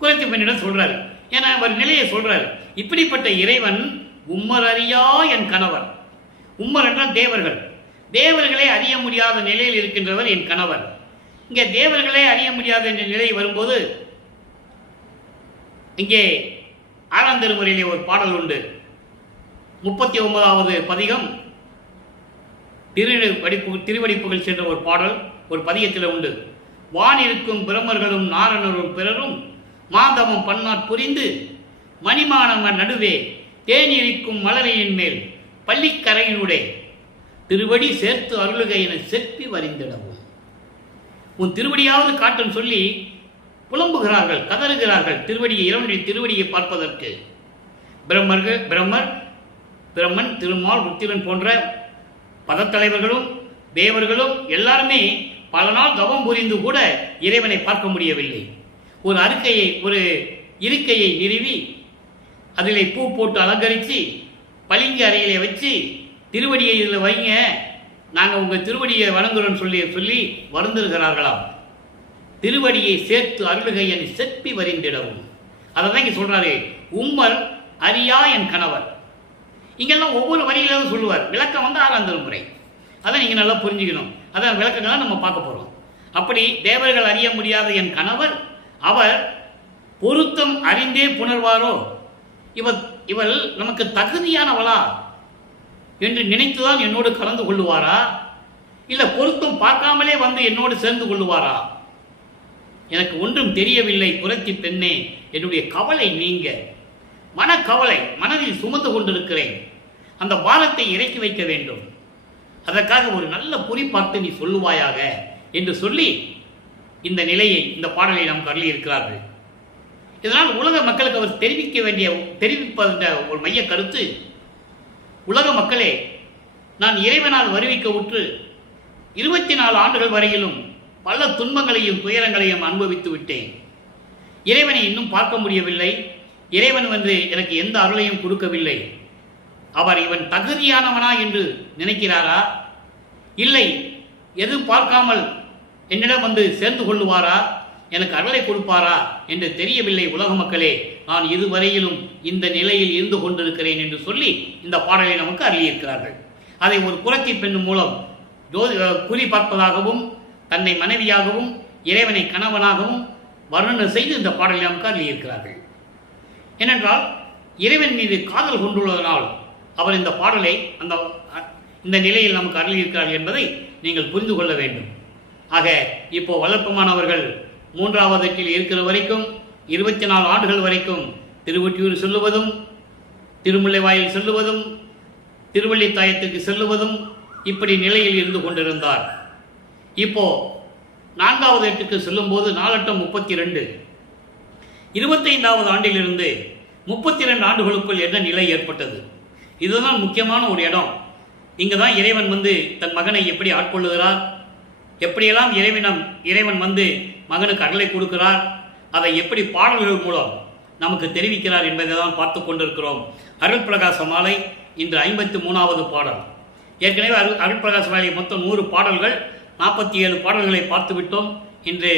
குறைத்தி பெண்ணிடம் சொல்றாரு. ஏன்னா அவர் நிலையை சொல்றாரு. இப்படிப்பட்ட இறைவன் உம்மர் அறியா என் கணவர். உம்மர் என்றால் தேவர்கள். தேவர்களே அறிய முடியாத நிலையில் இருக்கின்றவர் என் கணவர். இங்கே தேவர்களே அறிய முடியாத நிலை வரும்போது இங்கே ஆறாம் திருமுறையிலே ஒரு பாடல் உண்டு. 39வது பதிகம் திருவடிப்புகள் சென்ற ஒரு பாடல் ஒரு பதிகத்தில் உண்டு. வானிருக்கும் பிரம்மர்களும் நாரணரும் பிறரும் மாதவம் பன்னாட் புரிந்து மணிமானவர் நடுவே தேனிருக்கும் மலரையின் மேல் பள்ளிக்கரையினுடைய திருவடி சேர்த்து அருளுகை என செப்பி வரிந்திடவும். உன் திருவடியாவது காட்டும் சொல்லி புலம்புகிறார்கள், கதறுகிறார்கள். திருவடியை, இறைவனுடைய திருவடியை பார்ப்பதற்கு பிரம்மன், திருமால், ருத்திரன் போன்ற பதத்தலைவர்களும் தேவர்களும் எல்லாருமே பல நாள் தவம் புரிந்து கூட இறைவனை பார்க்க முடியவில்லை. ஒரு இருக்கையை நிறுவி அதிலே பூ போட்டு அலங்கரித்து பளிங்கு அறையிலே வச்சு திருவடியை இதில் வைங்க, நாங்கள் உங்கள் திருவடியை வணங்குறோன்னு சொல்லி வருந்துகிறார்களாம். திருவடியை சேர்த்து அருளுகை என செப்பி வரிந்திடவும். அதை தான் இங்கே சொல்றாரு. உம்மர் அறியா என் கணவர். இங்கெல்லாம் ஒவ்வொரு வரியிலும் சொல்லுவார். விளக்கம் வந்து ஆறாம் திருமுறை. அதை நீங்கள் நல்லா புரிஞ்சுக்கணும். அதான் விளக்கங்கள்லாம் நம்ம பார்க்க போகிறோம். அப்படி தேவர்கள் அறிய முடியாத என் கணவர், அவர் பொருத்தம் அறிந்தே புணர்வாரோ, இவள் நமக்கு தகுதியானவளா என்று நினைத்துதான் என்னோடு கலந்து கொள்ளுவாரா, இல்ல பொருத்தம் பார்க்காமலே வந்து என்னோடு சேர்ந்து கொள்ளுவாரா? எனக்கு ஒன்றும் தெரியவில்லை குறைத்தி பெண்ணே. என்னுடைய கவலை நீங்க, மனக்கவலை மனதில் சுமந்து கொண்டிருக்கிறேன். அந்த பாரத்தை இறக்கி வைக்க வேண்டும். அதற்காக ஒரு நல்ல குறி பார்த்து நீ சொல்லுவாயாக என்று சொல்லி இந்த நிலையை, இந்த பாடலை நாம் கருளி இருக்கிறார்கள். இதனால் உலக மக்களுக்கு அவர் தெரிவிப்பத ஒரு மைய கருத்து, உலக மக்களே, நான் இறைவனால் வருவிக்க உற்று 24 ஆண்டுகள் வரையிலும் பல துன்பங்களையும் துயரங்களையும் அனுபவித்து விட்டேன். இறைவனை இன்னும் பார்க்க முடியவில்லை. இறைவன் வந்து எனக்கு எந்த அருளையும் கொடுக்கவில்லை. அவர் இவன் தகுதியானவனா என்று நினைக்கிறாரா, இல்லை எதுவும் பார்க்காமல் என்னிடம் வந்து சேர்ந்து கொள்ளுவாரா, எனக்கு அருளை கொடுப்பாரா என்று தெரியவில்லை. உலக மக்களே, நான் இதுவரையிலும் இந்த நிலையில் இருந்து கொண்டிருக்கிறேன் என்று சொல்லி இந்த பாடலை நமக்கு அருளியிருக்கிறார்கள். அதை ஒரு குறத்தி பெண் மூலம் குறி பார்ப்பதாகவும் தன்னை மனைவியாகவும் இறைவனை கணவனாகவும் வர்ணனை செய்து இந்த பாடலை நமக்கு அருளியிருக்கிறார்கள். ஏனென்றால் இறைவன் மீது காதல் கொண்டுள்ளதனால் அவர் இந்த பாடலை இந்த நிலையில் நமக்கு அருளியிருக்கிறார்கள் என்பதை நீங்கள் புரிந்து கொள்ள வேண்டும். ஆக இப்போ வளர்ப்பமானவர்கள் 3வது இருக்கிற வரைக்கும் 24 ஆண்டுகள் வரைக்கும் திருவொற்றியூர் சொல்லுவதும், திருமுல்லைவாயில் சொல்லுவதும், திருவள்ளித்தாயத்துக்கு செல்லுவதும் இப்படி நிலையில் இருந்து கொண்டிருந்தார். இப்போ 4வது எட்டுக்கு செல்லும்போது 4×32 25வது ஆண்டிலிருந்து 32 ஆண்டுகளுக்குள் என்ன நிலை ஏற்பட்டது? இதுதான் முக்கியமான ஒரு இடம். இங்கே தான் இறைவன் வந்து தன் மகனை எப்படி ஆட்கொள்ளுகிறார், எப்படியெல்லாம் இறைவன் வந்து மகனுக்கு அருளை கொடுக்கிறார், அதை எப்படி பாடல்கள் மூலம் நமக்கு தெரிவிக்கிறார் என்பதை தான் பார்த்து கொண்டிருக்கிறோம். அருள் பிரகாச மாலை இன்று 53வது பாடல். ஏற்கனவே அருள் பிரகாச மாலை மொத்தம் 100 பாடல்கள், 47 பாடல்களை பார்த்து விட்டோம். இன்று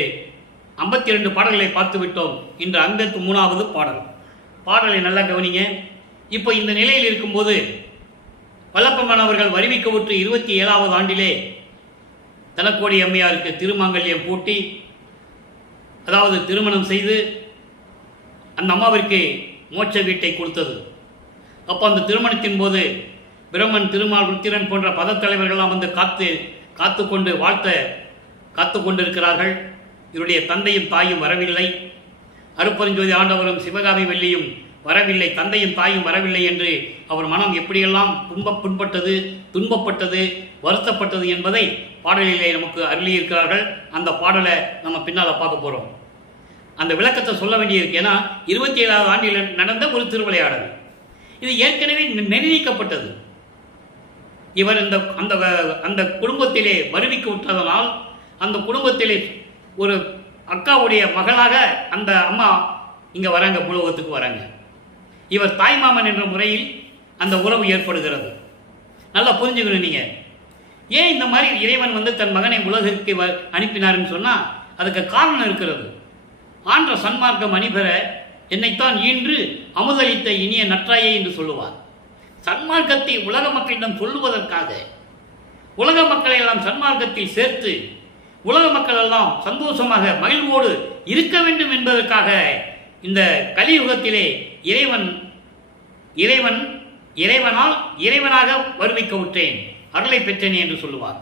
52 பாடல்களை பார்த்து விட்டோம். இன்று 53வது பாடலை நல்லா கவனிங்க. இப்போ இந்த நிலையில் இருக்கும்போது வல்லப்பமானவர்கள் வருவிக்கவுற்று 27வது ஆண்டிலே தனக்கோடி அம்மையாருக்கு திருமாங்கல்யம் பூட்டி, அதாவது திருமணம் செய்து அந்த அம்மாவிற்கு மோட்ச வீட்டை கொடுத்தது. அப்போ அந்த திருமணத்தின் போது பிரம்மன், திருமால், ருத்திரன் போன்ற பதத்தலைவர்கள்லாம் வந்து காத்து கொண்டிருக்கிறார்கள். இவருடைய தந்தையும் தாயும் வரவில்லை. அருப்பெருஞ்சோதி ஆண்டவரும் சிவகாமி வள்ளியும் வரவில்லை, தந்தையும் தாயும் வரவில்லை என்று அவர் மனம் எப்படியெல்லாம் துன்பப்பட்டது, வருத்தப்பட்டது என்பதை பாடலிலே நமக்கு அருளியிருக்கிறார்கள். அந்த பாடலை நம்ம பின்னால் பார்க்க போகிறோம். அந்த விளக்கத்தை சொல்ல வேண்டியிருக்கு. ஏன்னா 27வது ஆண்டில் நடந்த ஒரு திருவிளையாடல். இது ஏற்கனவே நிர்ணயிக்கப்பட்டது. இவர் அந்த குடும்பத்திலே வருவிக்கு விட்டதனால் அந்த குடும்பத்திலே ஒரு அக்காவுடைய மகளாக அந்த அம்மா இங்கே வராங்க, பூலோகத்துக்கு வராங்க. இவர் தாய்மாமன் என்ற முறையில் அந்த உறவு ஏற்படுகிறது. நல்லா புரிஞ்சுக்கணும் நீங்கள். ஏன் இந்த மாதிரி இறைவன் தன் மகனை உலகிற்கு அனுப்பினார்னு சொன்னால் அதுக்கு காரணம் இருக்கிறது. ஆன்ற சன்மார்க்கம் அணிபெற என்னைத்தான் ஈன்று அமுதளித்த இனிய நற்றாயே என்று சொல்லுவார். சன்மார்க்கத்தை உலக மக்களிடம் சொல்லுவதற்காக, உலக மக்களை எல்லாம் சன்மார்க்கத்தில் சேர்த்து உலக மக்கள் எல்லாம் சந்தோஷமாக மகிழ்வோடு இருக்க வேண்டும் என்பதற்காக இந்த கலியுகத்திலே இறைவனாக வருவிக்க விட்டேன், அருளை பெற்றேன் என்று சொல்லுவார்.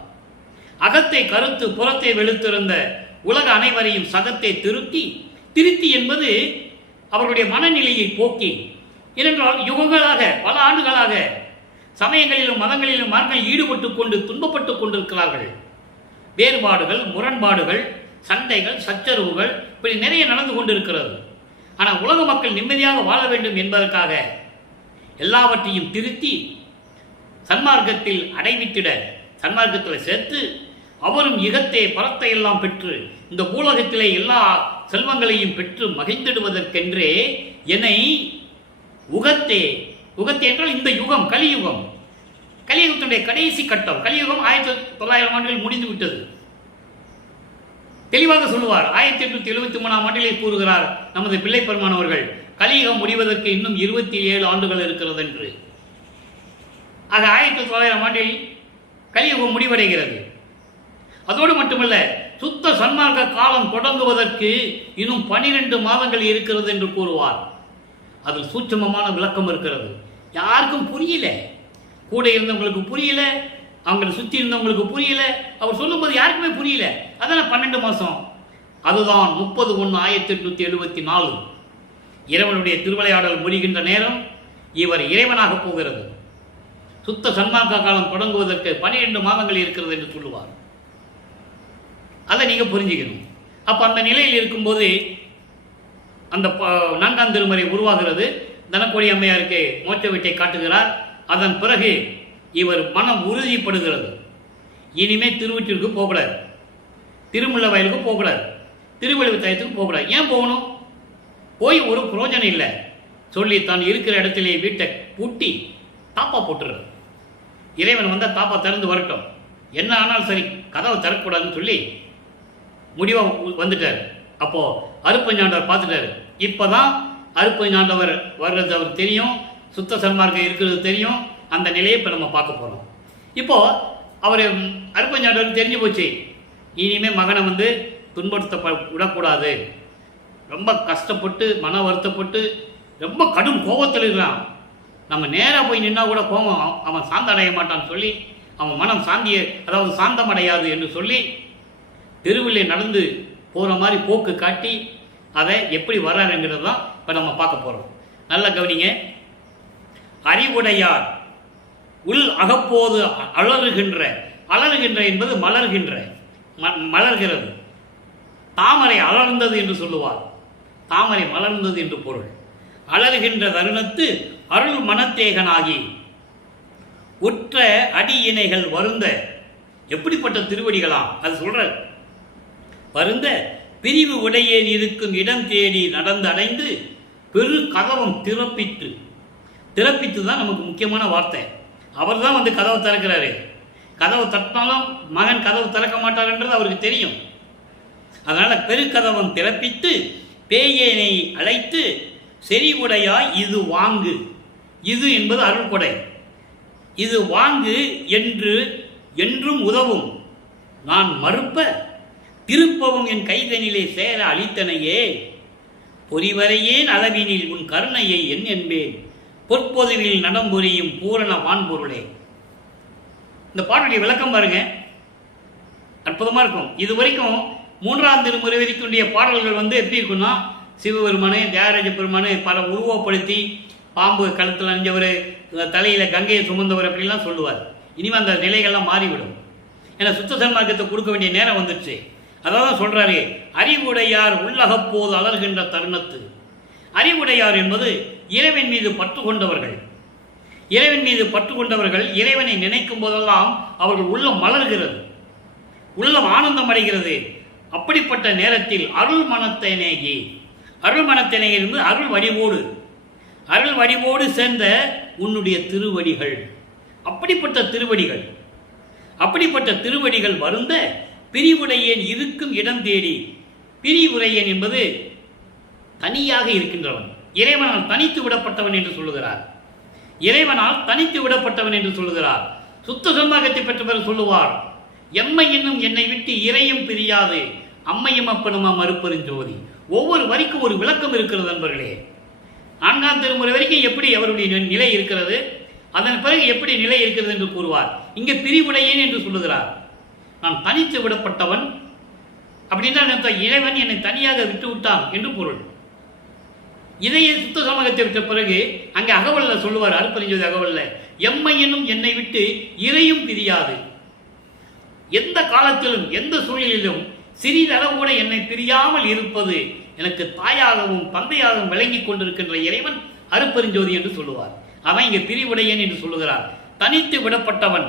அகத்தை கருத்து புறத்தை வெளுத்திருந்த உலக அனைவரையும் சகத்தை திருத்தி என்பது அவருடைய மனநிலையை போக்கி, ஏனென்றால் யுகங்களாக பல ஆண்டுகளாக சமயங்களிலும் மதங்களிலும் மக்கள் ஈடுபட்டு கொண்டு துன்பப்பட்டு கொண்டிருக்கிறார்கள். வேறுபாடுகள், முரண்பாடுகள், சண்டைகள், சச்சரவுகள் இப்படி நிறைய நடந்து கொண்டிருக்கிறது. ஆனால் உலக மக்கள் நிம்மதியாக வாழ வேண்டும் என்பதற்காக எல்லாவற்றையும் திருத்தி சன்மார்க்கத்தில் அடைவித்திட, சன்மார்க்கத்தில் சேர்த்து அவரும் இகத்தே பரத்தை எல்லாம் பெற்று இந்த பூலகத்திலே எல்லா செல்வங்களையும் பெற்று மகிழ்ந்திடுவதற்கென்றே என்னை உகத்தே என்றால் இந்த யுகம் கலியுகத்தினுடைய கடைசி கட்டம். கலியுகம் 1900 ஆண்டுகளில் முடிந்து விட்டது. தெளிவாக சொல்லுவார். 1873 ஆண்டிலே கூறுகிறார் நமது பிள்ளை பெருமான் அவர்கள், கலியுகம் முடிவதற்கு இன்னும் 27 ஆண்டுகள் இருக்கிறது என்று. ஆக 1900 ஆண்டில் கலியுகம் முடிவடைகிறது. அதோடு மட்டுமல்ல, சுத்த சன்மார்க்க காலம் தொடங்குவதற்கு இன்னும் 12 மாதங்கள் இருக்கிறது என்று கூறுவார். அதில் சூட்சமமான விளக்கம் இருக்கிறது. யாருக்கும் புரியல, கூட இருந்தவங்களுக்கு புரியல, அவங்களை சுற்றி இருந்தவங்களுக்கு புரியல, அவர் சொல்லும்போது யாருக்குமே புரியல. அதான் 12 மாதம். அதுதான் 30/1/1874 இறைவனுடைய திருவிளையாடல் முடிகின்ற நேரம். இவர் இறைவனாக போகிறது. சுத்த சன்மார்க்க காலம் தொடங்குவதற்கு 12 மாதங்கள் இருக்கிறது என்று சொல்லுவார். அதை நீங்கள் புரிஞ்சுக்கணும். அப்போ அந்த நிலையில் இருக்கும்போது அந்த 4ஆம் திருமுறை உருவாகிறது. தனக்கோடி அம்மையாருக்கு மோட்ச வீட்டை காட்டுகிறார். அதன் பிறகு இவர் மனம் உறுதிப்படுகிறது. இனிமே திருவொற்றிற்கு போகக்கூடாது, திருமுல்ல வயலுக்கு போகக்கூடாது, திருவள்ளுவத்தாயத்துக்கு போகக்கூடாது. ஏன் போகணும்? போய் ஒரு பிரயோஜனம் இல்லை சொல்லி தான் இருக்கிற இடத்திலே வீட்டை பூட்டி தாப்பா போட்டுறது. இறைவன் வந்தால் தாப்பா திறந்து வரட்டும், என்ன ஆனாலும் சரி கதவை திறக்கக்கூடாதுன்னு சொல்லி முடிவாக வந்துட்டார். அப்போது அருப்பஞ்சாண்டவர் பார்த்துட்டாரு. இப்போ தான் அருப்பஞ்சாண்டவர் வர்றது அவர் தெரியும், சுத்த சன்மார்க்கம் இருக்கிறது தெரியும். அந்த நிலையை இப்போ நம்ம பார்க்க போகிறோம். இப்போது அவர் அருப்பஞ்சாண்டவர் தெரிஞ்சு போச்சு, இனிமேல் மகனை துன்படுத்த விடக்கூடாது. ரொம்ப கஷ்டப்பட்டு மன வருத்தப்பட்டு ரொம்ப கடும் கோபத்தில் இருக்கிறான். நம்ம நேராக போய் நின்னா கூட கோபம் அவன் சாந்தடைய மாட்டான்னு சொல்லி, அவன் மனம் சாந்தம் அடையாது என்று சொல்லி தெருவிலே நடந்து போகிற மாதிரி போக்கு காட்டி அதை எப்படி வர்றாருங்கிறது தான் இப்போ நம்ம பார்க்க போகிறோம். நல்லா கவனிங்க. அறிவுடையார் உள் அகப்போது அலறுகின்ற என்பது மலர்கிறது. தாமரை அலர்ந்தது என்று சொல்லுவார். தாமரை மலர்ந்தது என்று பொருள். அலறுகின்ற தருணத்து அருள் மனத்தேகனாகி உற்ற அடியினைகள் வருந்த. எப்படிப்பட்ட திருவடிகளாம் அது சொல்ற. வருந்த பிரிவு உடையேன் இருக்கும் இடம் தேடி நடந்து அடைந்து பெரு கதவம் திறப்பித்து தான் நமக்கு முக்கியமான வார்த்தை. அவர் தான் கதவை திறக்கிறாரு. கதவை தட்டினாலும் மகன் கதவு திறக்க மாட்டார்ன்றது அவருக்கு தெரியும். அதனால் பெருக்கதவம் திறப்பித்து பேயேனை அழைத்து செறிவுடையாய் இது வாங்கு. இது என்பது அருள் கொடை. இது வாங்கு என்றும் உதவும். நான் மறுப்ப திருப்பவும் என் கைதனிலே சேர அளித்தனையே. பொறிவரையேன் அளவினில் உன் கருணையை என் என்பேன். பொற்பொதுவில் நடம்புரியும் பூரண வான்பொருளே. இந்த பாட்டுடைய விளக்கம் பாருங்க, அற்புதமாக இருக்கும். இது வரைக்கும் 3ஆம் திருமுறை வரைக்குடைய பாடல்கள் எப்படி இருக்குன்னா, சிவபெருமானு தியாகராஜ பெருமானு பல உருவப்படுத்தி பாம்பு கழுத்தில் அணிஞ்சவர், தலையில் கங்கையை சுமந்தவர் அப்படிலாம் சொல்லுவார். இனிமேல் அந்த நிலைகள்லாம் மாறிவிடும். ஏன்னா சுத்த சன்மார்க்கத்தை கொடுக்க வேண்டிய நேரம் வந்துடுச்சு. அதான் சொல்கிறாரு, அறிவுடையார் உள்ளகப்போது அலர்கின்ற தருணத்து. அறிவுடையார் என்பது இறைவன் மீது பற்று கொண்டவர்கள். இறைவன் மீது பற்று கொண்டவர்கள் இறைவனை நினைக்கும் போதெல்லாம் அவர்கள் உள்ளம் மலர்கிறது, உள்ளம் ஆனந்தம் அடைகிறது. அப்படிப்பட்ட நேரத்தில் அருள் மனத்தினேகி, அருள் மனத்தினேகி இருந்து அருள் வடிவோடு, அருள் வடிவோடு சேர்ந்த உன்னுடைய திருவடிகள், அப்படிப்பட்ட திருவடிகள், அப்படிப்பட்ட திருவடிகள் வருந்த பிரிவுடையேன் இருக்கும் இடம் தேடி. பிரிவுரையேன் என்பது தனியாக இருக்கின்றவன், இறைவனால் தனித்து விடப்பட்டவன் என்று சொல்லுகிறார். இறைவனால் தனித்து விடப்பட்டவன் என்று சொல்லுகிறார். சுத்த சன்மார்க்கத்தை பெற்றவர் சொல்லுவார், எம்மை என்னும் என்னை விட்டு இறையும் பிரியாது அம்மையும் அப்பனுமா மறுப்பெருஞ்சோதி. ஒவ்வொரு வரிக்கும் ஒரு விளக்கம் இருக்கிறது நண்பர்களே. 4ஆம் திருமுறை வரைக்கும் எப்படி அவருடைய நிலை இருக்கிறது, அதன் பிறகு எப்படி நிலை இருக்கிறது என்று கூறுவார். இங்கே பிரிவுடையேன் என்று சொல்லுகிறார். நான் தனித்து விடப்பட்டவன் அப்படின்னா இறைவன் என்னை தனியாக விட்டு விட்டான் என்று பொருள். இதையே சுத்த சமூகத்தை விட்ட பிறகு அங்கே அகவல்ல சொல்லுவார், அருட்பெருஞ்சோதி அகவல்ல, எம்மை என்னும் என்னை விட்டு இறையும் பிரியாது. எந்த காலத்திலும் எந்த சூழலிலும் சிறிதளவு கூட என்னை பிரியாமல் இருப்பது எனக்கு தாயாகவும் தந்தையாகவும் விளங்கிக் கொண்டிருக்கின்ற இறைவன் அருட்பெருஞ்சோதி என்று சொல்லுவார். அவன் இங்கே பிரிவுடையன் என்று சொல்லுகிறார். தனித்து விடப்பட்டவன்,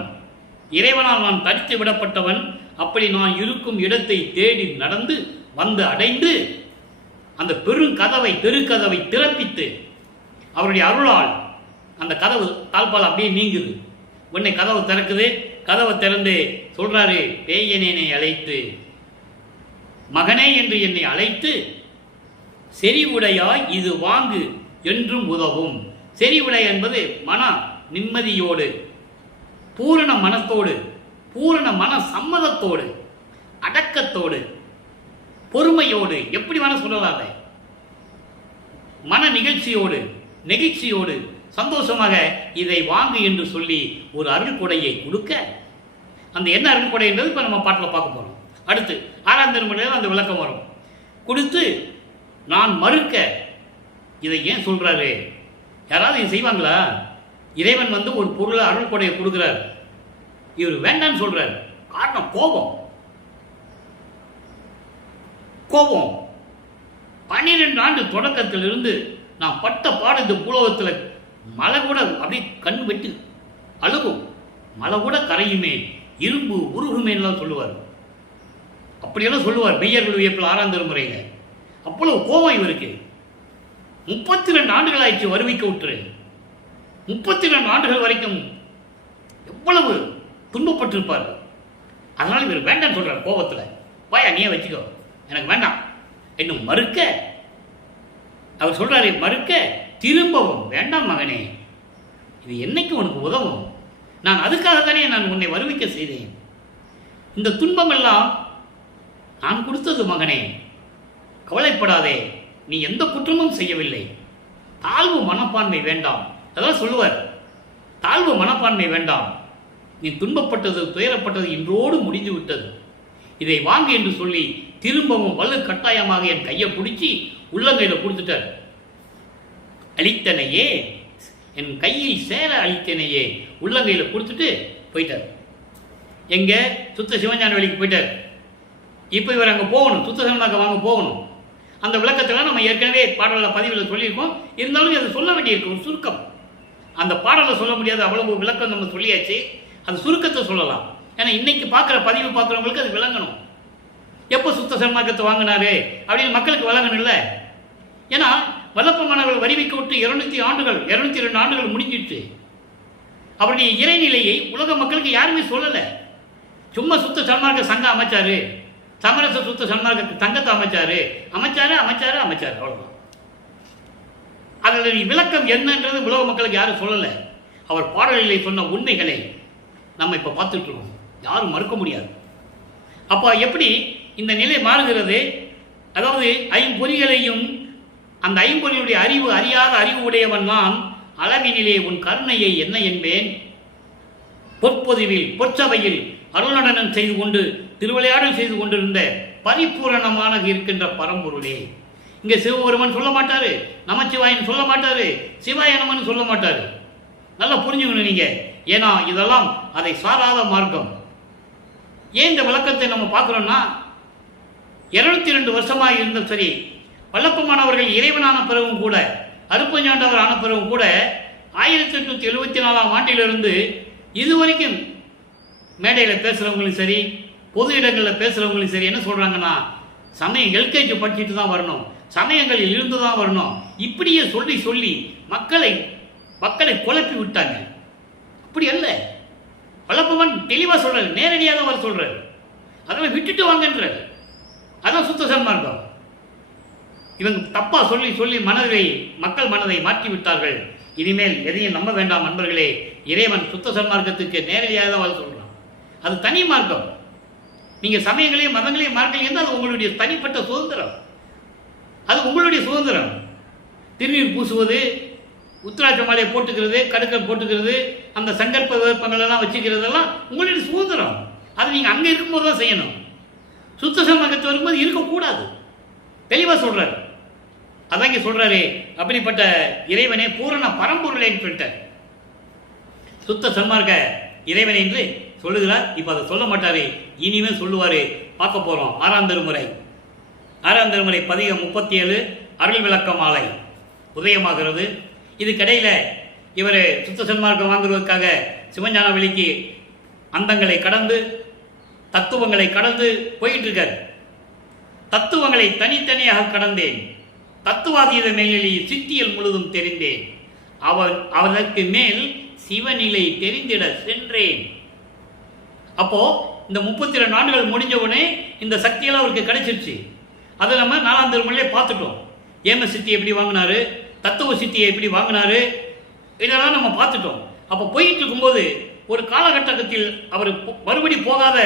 இறைவனால் நான் தனித்து விடப்பட்டவன். அப்படி நான் இருக்கும் இடத்தை தேடி நடந்து வந்து அடைந்து அந்த பெருங்கதவை தெருக்கதவை திறப்பித்து அவருடைய அருளால் அந்த கதவு தாழ்பால் அப்படியே நீங்குது. உன்னை கதவு திறக்குது. கதவை திறந்து சொல்றாரு, பேயனேனை அழைத்து மகனே என்று என்னை அழைத்து செறிவுடையாய் இது வாங்கு என்றும் உதவும். செறிவுடை என்பது மன நிம்மதியோடு, பூரண மனத்தோடு, பூரண மன சம்மதத்தோடு, அடக்கத்தோடு, பொறுமையோடு, எப்படி வேணா சொல்லலாத, மன நிகழ்ச்சியோடு, நெகிழ்ச்சியோடு, சந்தோஷமாக இதை வாங்கு என்று சொல்லி ஒரு அருள் கொடையை கொடுக்க, அந்த என்ன அருள் கொடை என்றது இப்போ நம்ம பாட்டில் பார்க்க போகிறோம். அடுத்து 6ஆம் திருமுறையில் அந்த விளக்கம் வரும். கொடுத்து நான் மறுக்க, இதை ஏன் சொல்றாரு? யாராவது இதை செய்வாங்களா? இறைவன் வந்து ஒரு பொருளை அருள் கொடையை கொடுக்கிறார், இவர் வேண்டான்னு சொல்றார். காரணம் கோபம். கோபம் 12 ஆண்டு தொடக்கத்திலிருந்து நான் பட்ட பாடு இந்த பூலோகத்தில் மழை கூட அப்படி கண் வெட்டு அழுகும், மழை கூட கரையுமே, இரும்பு உருகுமேலாம் சொல்லுவார். அப்படியெல்லாம் சொல்லுவார் மெய்யர்கள் வியப்பில் 6ஆம் திருமுறையில். அவ்வளவு கோபம் இவருக்கு. 32 ஆண்டுகள் ஆயிடுச்சு வருவிக்க விட்டுரு. 32 ஆண்டுகள் வரைக்கும் எவ்வளவு துன்பப்பட்டிருப்பார். அதனால இவர் வேண்டாம் சொல்றார் கோபத்தில். வாயா நீயே வச்சுக்கோ, எனக்கு வேண்டாம் இன்னும் மறுக்க. அவர் சொல்றாரு, மறுக்க திரும்பவும் வேண்டாம் மகனே, இது என்னைக்கு உனக்கு உதவும்? நான் அதுக்காகத்தானே நான் உன்னை வருவிக்க செய்தேன். இந்த துன்பம் எல்லாம் நான் கொடுத்தது மகனே, கவலைப்படாதே, நீ எந்த குற்றமும் செய்யவில்லை. தாழ்வு மனப்பான்மை வேண்டாம். அதான் சொல்லுவார், தாழ்வு மனப்பான்மை வேண்டாம். நீ துன்பப்பட்டது துயரப்பட்டது இன்றோடு முடிந்து விட்டது. இதை வாங்கு என்று சொல்லி திரும்பவும் வலு கட்டாயமாக என் கையை பிடிச்சி உள்ளங்கையில் கொடுத்துட்டார். அளித்தனையே, என் கையில் சேர அளித்தனையே உள்ளங்கையில் கொடுத்துட்டு போயிட்டார். எங்க சுத்த சிவஞான வேலைக்கு போயிட்டார். இப்போ இவர் அங்கே போகணும், சுத்த சிவனாக வாங்க போகணும். அந்த விளக்கத்தில் நம்ம ஏற்கனவே பாடலில் பதிவில் சொல்லியிருக்கோம். இருந்தாலும் அதை சொல்ல வேண்டியிருக்கு ஒரு சுருக்கம். அந்த பாடலில் சொல்ல முடியாத அவ்வளவு விளக்கம் நம்ம சொல்லியாச்சு. அந்த சுருக்கத்தை சொல்லலாம். ஏன்னா இன்னைக்கு பார்க்குற பதிவு பார்க்குறவங்களுக்கு அது விளங்கணும். எப்போ சுத்த சன்மார்க்கத்தை வாங்கினாரு அப்படின்னு மக்களுக்கு விளங்கணும் இல்லை. ஏன்னா வல்லப்பமானவர்கள் வரிவிக்க விட்டு 202 ஆண்டுகள் முடிஞ்சிட்டு அவருடைய இறைநிலையை உலக மக்களுக்கு யாருமே சொல்லலை. சும்மா சுத்த சன்மார்க்க சங்கம் அமைச்சாரு, சமரச சுத்த சன்மார்க்க சங்கத்தை அமைச்சாரு, அவ்வளவுதான். அதனுடைய விளக்கம் என்னன்றது உலக மக்களுக்கு யாரும் சொல்லலை. அவர் பாடலிலே சொன்ன உண்மைகளை நம்ம இப்போ பார்த்துட்டு இருக்கோம், யாரும் மறுக்க முடியாது. அப்போ எப்படி இந்த நிலை மாறுகிறது? அதாவது ஐம்பொறிகளையும் அந்த ஐம்பொறிகளுடைய அறிவு அறியாத அறிவு உடையவன் நான் அளவினிலே உன் கருணையை என்ன என்பேன். பொற்பொதிவில் பொற்சபையில் அருள்நடனம் செய்து கொண்டு திருவிளையாடல் செய்து கொண்டிருந்த பரிபூரணமாக இருக்கின்ற பரம்பொருளே, இங்க சிவபெருமன் சொல்ல மாட்டாரு, நமச்சிவாயன் சொல்ல மாட்டாரு, சிவாயனமன் சொல்ல மாட்டாரு. நல்லா புரிஞ்சுக்கணும் நீங்க. ஏன்னா இதெல்லாம் அதை சாராத மார்க்கம். ஏன் இந்த விளக்கத்தை நம்ம பார்க்கிறோம்னா, 202 வருஷமாக இருந்தும் சரி, வல்லப்பமானவர்கள் இறைவனான பிறகும் கூட, அருப்பஞ்சாண்டவர் ஆன பிறகும் கூட 1874ஆம் ஆண்டிலிருந்து இதுவரைக்கும் மேடையில் பேசுகிறவங்களும் சரி, பொது இடங்களில் பேசுகிறவங்களும் சரி என்ன சொல்கிறாங்கன்னா, சமயம் எல்கேஜி படிச்சுட்டு தான் வரணும், சமயங்களில் இருந்து தான் வரணும், இப்படியே சொல்லி சொல்லி மக்களை குழப்பி விட்டாங்க. அப்படி அல்ல. வல்லப்பமன் தெளிவாக சொல்கிறார், நேரடியாக தான் வர சொல்கிறார். அதெல்லாம் விட்டுட்டு வாங்கன்றார். அதான் சுத்த சன்மார்க்கம். இவங்க தப்பா சொல்லி சொல்லி மக்கள் மனதை மாற்றி விட்டார்கள். இனிமேல் எதையும் நம்ப வேண்டாம் நண்பர்களே. இறைவன் சுத்த சன்மார்க்கத்துக்கு நேரடியாக தான் வர சொல்றான். அது தனி மார்க்கம். நீங்க சமயங்களையும் மதங்களையும் மார்க்கலையும் அது உங்களுடைய தனிப்பட்ட சுதந்திரம். அது உங்களுடைய சுதந்திரம். திருநீர் பூசுவது, உத்திராட்ச மாலையை போட்டுக்கிறது, கடுக்கல் போட்டுக்கிறது, அந்த சங்கற்ப விருப்பங்கள் எல்லாம் வச்சுக்கிறதெல்லாம் உங்களுடைய சுதந்திரம். அது நீங்க அங்க இருக்கும்போது தான் செய்யணும். சுத்த சன்மார்க்கத்தை வரும்போது இருக்கக்கூடாது. தெளிவாக சொல்றாரு. அதான் இங்கே சொல்றாரு, அப்படிப்பட்ட இறைவனே பூரண பரம்பொருளேன்னு சொல்லிட்டார். சுத்த சன்மார்க்க இறைவனை என்று சொல்லுகிறார். இப்போ அதை சொல்ல மாட்டாரு, இனிமே சொல்லுவாரு. பார்க்க போறோம். 6ஆம் திருமுறை பதிகம் 37 அருள் விளக்க மாலை உதயமாகிறது. இதுக்கிடையில் இவர் சுத்த சன்மார்க்கம் வாங்குவதற்காக சிவஞான வெளிக்கு அந்தங்களை கடந்து தத்துவங்களை கடந்து போயிட்டு இருக்கார். தத்துவங்களை தனித்தனியாக கடந்தேன், தத்துவாதீத மேல்நிலை சித்தியல் முழுதும் தெரிந்தேன், அவருக்கு மேல் சிவநிலை தெரிந்திட சென்றேன். அப்போ இந்த 32 ஆண்டுகள் முடிஞ்ச உடனே இந்த சக்தியெல்லாம் அவருக்கு கிடைச்சிருச்சு. அதை நம்ம 4ஆம் திருமுறையிலே பார்த்துட்டோம். ஏம சித்தி எப்படி வாங்கினாரு, தத்துவ சித்தியை எப்படி வாங்கினாரு, இதெல்லாம் நம்ம பார்த்துட்டோம். அப்போ போயிட்டு இருக்கும்போது ஒரு காலகட்டத்தில் அவர் மறுபடி போகாத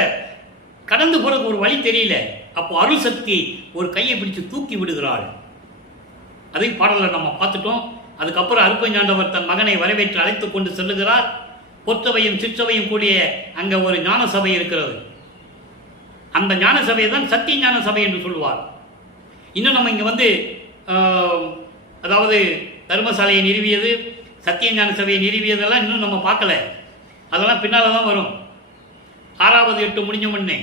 கடந்து போறதுக்கு ஒரு வழி தெரியல. அப்போ அருள் சக்தி ஒரு கையை பிடிச்சு தூக்கி விடுகிறாள். அதை பாடலில் நம்ம பார்த்துட்டோம். அதுக்கப்புறம் அருப்பஞ்சாண்டவர் தன் மகனை வரவேற்று அழைத்துக் கொண்டு செல்லுகிறார். பொற்றவையும் சிற்றவையும் கூடிய அங்க ஒரு ஞான சபை இருக்கிறது. அந்த ஞான சபையை தான் சத்திய ஞான சபை என்று சொல்லுவார். இன்னும் நம்ம இங்க வந்து அதாவது தர்மசாலையை நிறுவியது, சத்திய ஞான சபையை நிறுவியதெல்லாம் இன்னும் நம்ம பார்க்கல. அதெல்லாம் பின்னால தான் வரும். 6வது 8 முடிஞ்ச முன்னே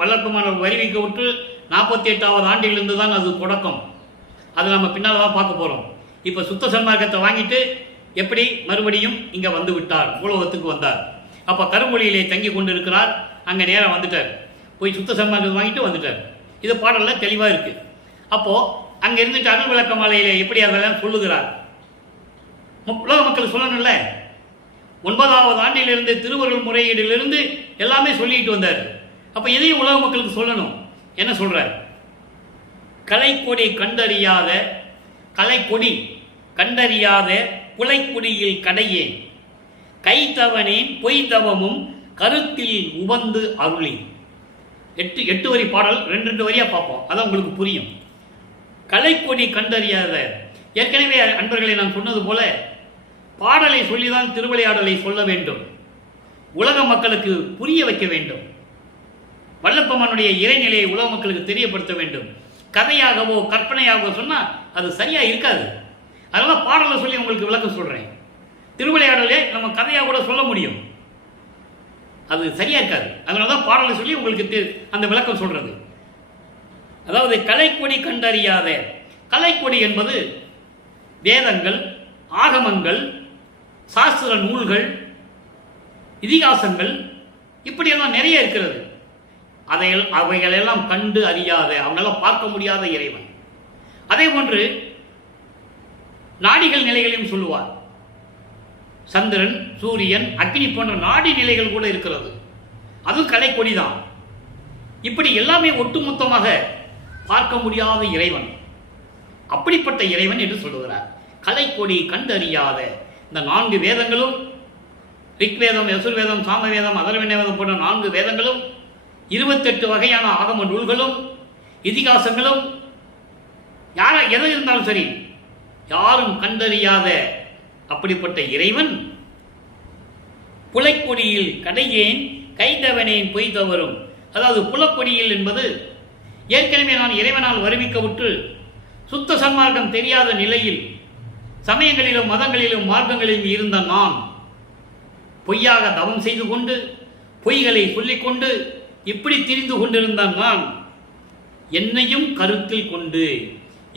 வல்லப்பமானவர் வருவிக்க விட்டு 48வது ஆண்டிலிருந்து தான் அது தொடக்கம். அது நம்ம பின்னால் தான் பார்க்க போகிறோம். இப்போ சுத்த சன்மார்க்கத்தை வாங்கிட்டு எப்படி மறுபடியும் இங்கே வந்து விட்டார், பூலோகத்துக்கு வந்தார். அப்போ கருமொழியிலே தங்கி கொண்டு இருக்கிறார். அங்கே நேராக வந்துட்டார். போய் சுத்த சன்மார்க்கத்தை வாங்கிட்டு வந்துட்டார். இது பாடலில் தெளிவாக இருக்குது. அப்போது அங்கே இருந்துட்டு அருள் விளக்க மாலையிலே எப்படி அதெல்லாம் சொல்லுகிறார். உலக மக்கள் சொல்லணும்ல. 9வது ஆண்டிலிருந்து திருவருள் முறையீடிலிருந்து எல்லாமே சொல்லிட்டு வந்தார். அப்போ எதையும் உலக மக்களுக்கு சொல்லணும். என்ன சொல்றார்? கலைக்கொடி கண்டறியாத புலைக்குடியில் கடையே கைத்தவனேன் பொய்தவமும் கருத்தில் உவந்து அருளி. 8 வரி பாடல் 2 வரியா பார்ப்போம். அதான் உங்களுக்கு புரியும். கலைக்கொடி கண்டறியாத, ஏற்கனவே அன்பர்களை நான் சொன்னது போல பாடலை சொல்லிதான் திருவிளையாடலை சொல்ல வேண்டும். உலக மக்களுக்கு புரிய வைக்க வேண்டும். வல்லப்பமனுடைய இறைநிலையை உலக மக்களுக்கு தெரியப்படுத்த வேண்டும். கதையாகவோ கற்பனையாகவோ சொன்னால் அது சரியா இருக்காது. அதனால பாடலை சொல்லி உங்களுக்கு விளக்கம் சொல்றேன். திருவிளையாடலே நம்ம கதையாக கூட சொல்ல முடியும், அது சரியா இருக்காது. அதனாலதான் பாடலை சொல்லி உங்களுக்கு அந்த விளக்கம் சொல்றது. அதாவது கலைக்கொடி கண்டறியாத, கலைக்கொடி என்பது வேதங்கள், ஆகமங்கள், சாஸ்திர நூல்கள், இதிகாசங்கள், இப்படியெல்லாம் நிறைய இருக்கிறது. அவைகளெல்லாம் கண்டு அறியாத, அவங்களாம் பார்க்க முடியாத இறைவன். அதே போன்று நாடிகள் நிலைகளையும் சொல்லுவார். சந்திரன், சூரியன், அக்னி போன்ற நாடி நிலைகள் கூட இருக்கிறது. அதுவும் கலைக்கொடிதான். இப்படி எல்லாமே ஒட்டுமொத்தமாக பார்க்க முடியாத இறைவன். அப்படிப்பட்ட இறைவன் என்று சொல்லுகிறார். கலைக்கொடி கண்டறியாத இந்த 4 வேதங்களும், ரிக்வேதம், யசுர்வேதம், சாமவேதம், அதர்வன வேதம் போன்ற 4 வேதங்களும், 28 வகையான ஆகம நூல்களும், இதிகாசங்களும், எது இருந்தாலும் சரி, யாரும் கண்டறியாத அப்படிப்பட்ட இறைவன் புலைக்கொடியில் கடையேன் கைதவனேன் பொய்தவரும். அதாவது புலக்கொடியில் என்பது ஏற்கனவே நான் இறைவனால் வருவிக்க விட்டு சுத்த சன்மார்க்கம் தெரியாத நிலையில் சமயங்களிலும் மதங்களிலும் மார்க்கங்களிலும் இருந்த நான் பொய்யாக தவம் செய்து கொண்டு பொய்களை சொல்லிக்கொண்டு இப்படி திரிந்து கொண்டிருந்த நான் என்னையும் கருத்தில் கொண்டு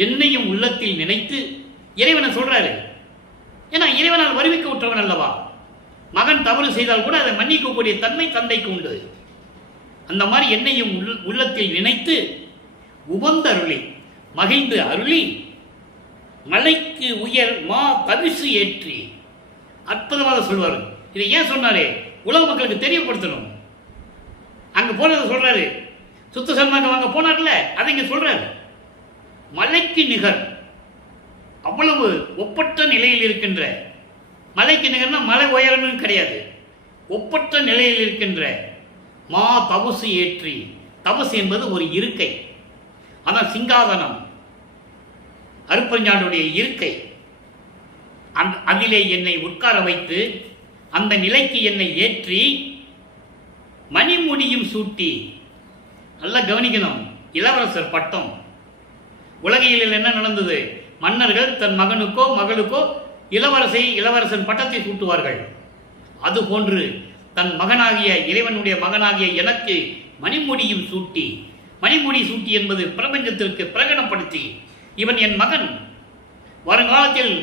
என்னையும் உள்ளத்தில் நினைத்து இறைவனை சொல்றாரு. ஏன்னா இறைவனால் வருவிக்க விட்டவன் அல்லவா. மகன் தவறு செய்தால் கூட அதை மன்னிக்கக்கூடிய தன்மை தந்தைக்கு உண்டு. அந்த மாதிரி என்னையும் உள்ளத்தில் நினைத்து உவந்தருளி மகிழ்ந்து அருளி மலைக்கு உயர் மா பரிசு ஏற்றி அற்புதமாக சொல்வார். இதை ஏன் சொன்னாரு? உலக மக்களுக்கு தெரியப்படுத்தணும். அங்க போனதை சொல்றாரு. சுத்த சன்மார்க்கம் அங்க போனார்ல, அதை இங்க சொல்றாரு. மலைக்கு நிகர், அவ்வளவு ஒப்பற்ற நிலையில் இருக்கின்ற, மலைக்கு நிகர்னா மலை உயரம்னு கிடையாது, ஒப்பற்ற நிலையில் இருக்கின்ற மா தபசு ஏற்றி. தபசு என்பது ஒரு இருக்கை, அதான் சிங்காதனம், அருப்பஞ்சாண்டுடைய இருக்கை. அதிலே என்னை உட்கார வைத்து அந்த நிலைக்கு என்னை ஏற்றி மணிமுடியும் சூட்டி. நல்லா கவனிக்கணும், இளவரசர் பட்டம். உலகையில் என்ன நடந்தது? மன்னர்கள் தன் மகனுக்கோ மகளுக்கோ இளவரசன் பட்டத்தை சூட்டுவார்கள். அதுபோன்று தன் மகனாகிய இறைவனுடைய மகனாகிய எனக்கு மணிமுடியும் சூட்டி. மணிமுடி சூட்டி என்பது பிரபஞ்சத்திற்கு பிரகடனப்படுத்தி, இவன் என் மகன், வருங்காலத்தில்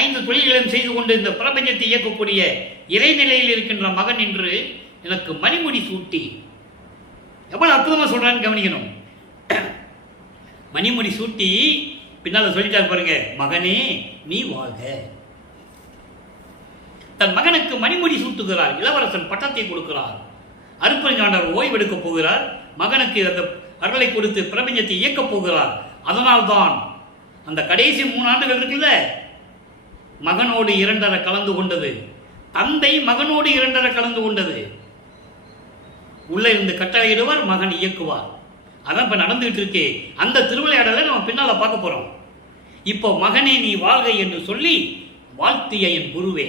5 தொழில்களையும் செய்து கொண்டு இந்த பிரபஞ்சத்தை இயக்கக்கூடிய இறைநிலையில் இருக்கின்ற மகன் என்று எனக்கு மணிமுடி சூட்டி. எவ்வளவு அற்புதமா சொல்றான்னு கவனிக்கணும். மணிமுடி சூட்டி பின்னால சொல்லிட்டார் பாருங்க, மகனே நீ வாழ்க. தன் மகனுக்கு மணிமுடி சூட்டுகிறார், இளவரசன் பட்டத்தை கொடுக்கிறார். அருப்பஞ்சாண்டவர் ஓய்வெடுக்க போகிறார், மகனுக்கு அந்த அருளை கொடுத்து பிரபஞ்சத்தை இயக்கப் போகிறார். அதனால்தான் அந்த கடைசி 3 ஆண்டுகள் இருக்குல்ல, மகனோடு 2.5 கலந்து கொண்டது, தந்தை மகனோடு 2.5 கலந்து கொண்டது. உள்ள இருந்து கட்டளையிடுவார், மகன் இயக்குவார். அதான் இப்ப நடந்துகிட்டு இருக்கே. அந்த திருவிளையாடலை நம்ம பின்னால பார்க்க போறோம். இப்போ மகனே நீ வாழ்க என்று சொல்லி வாழ்த்திய என் குருவே.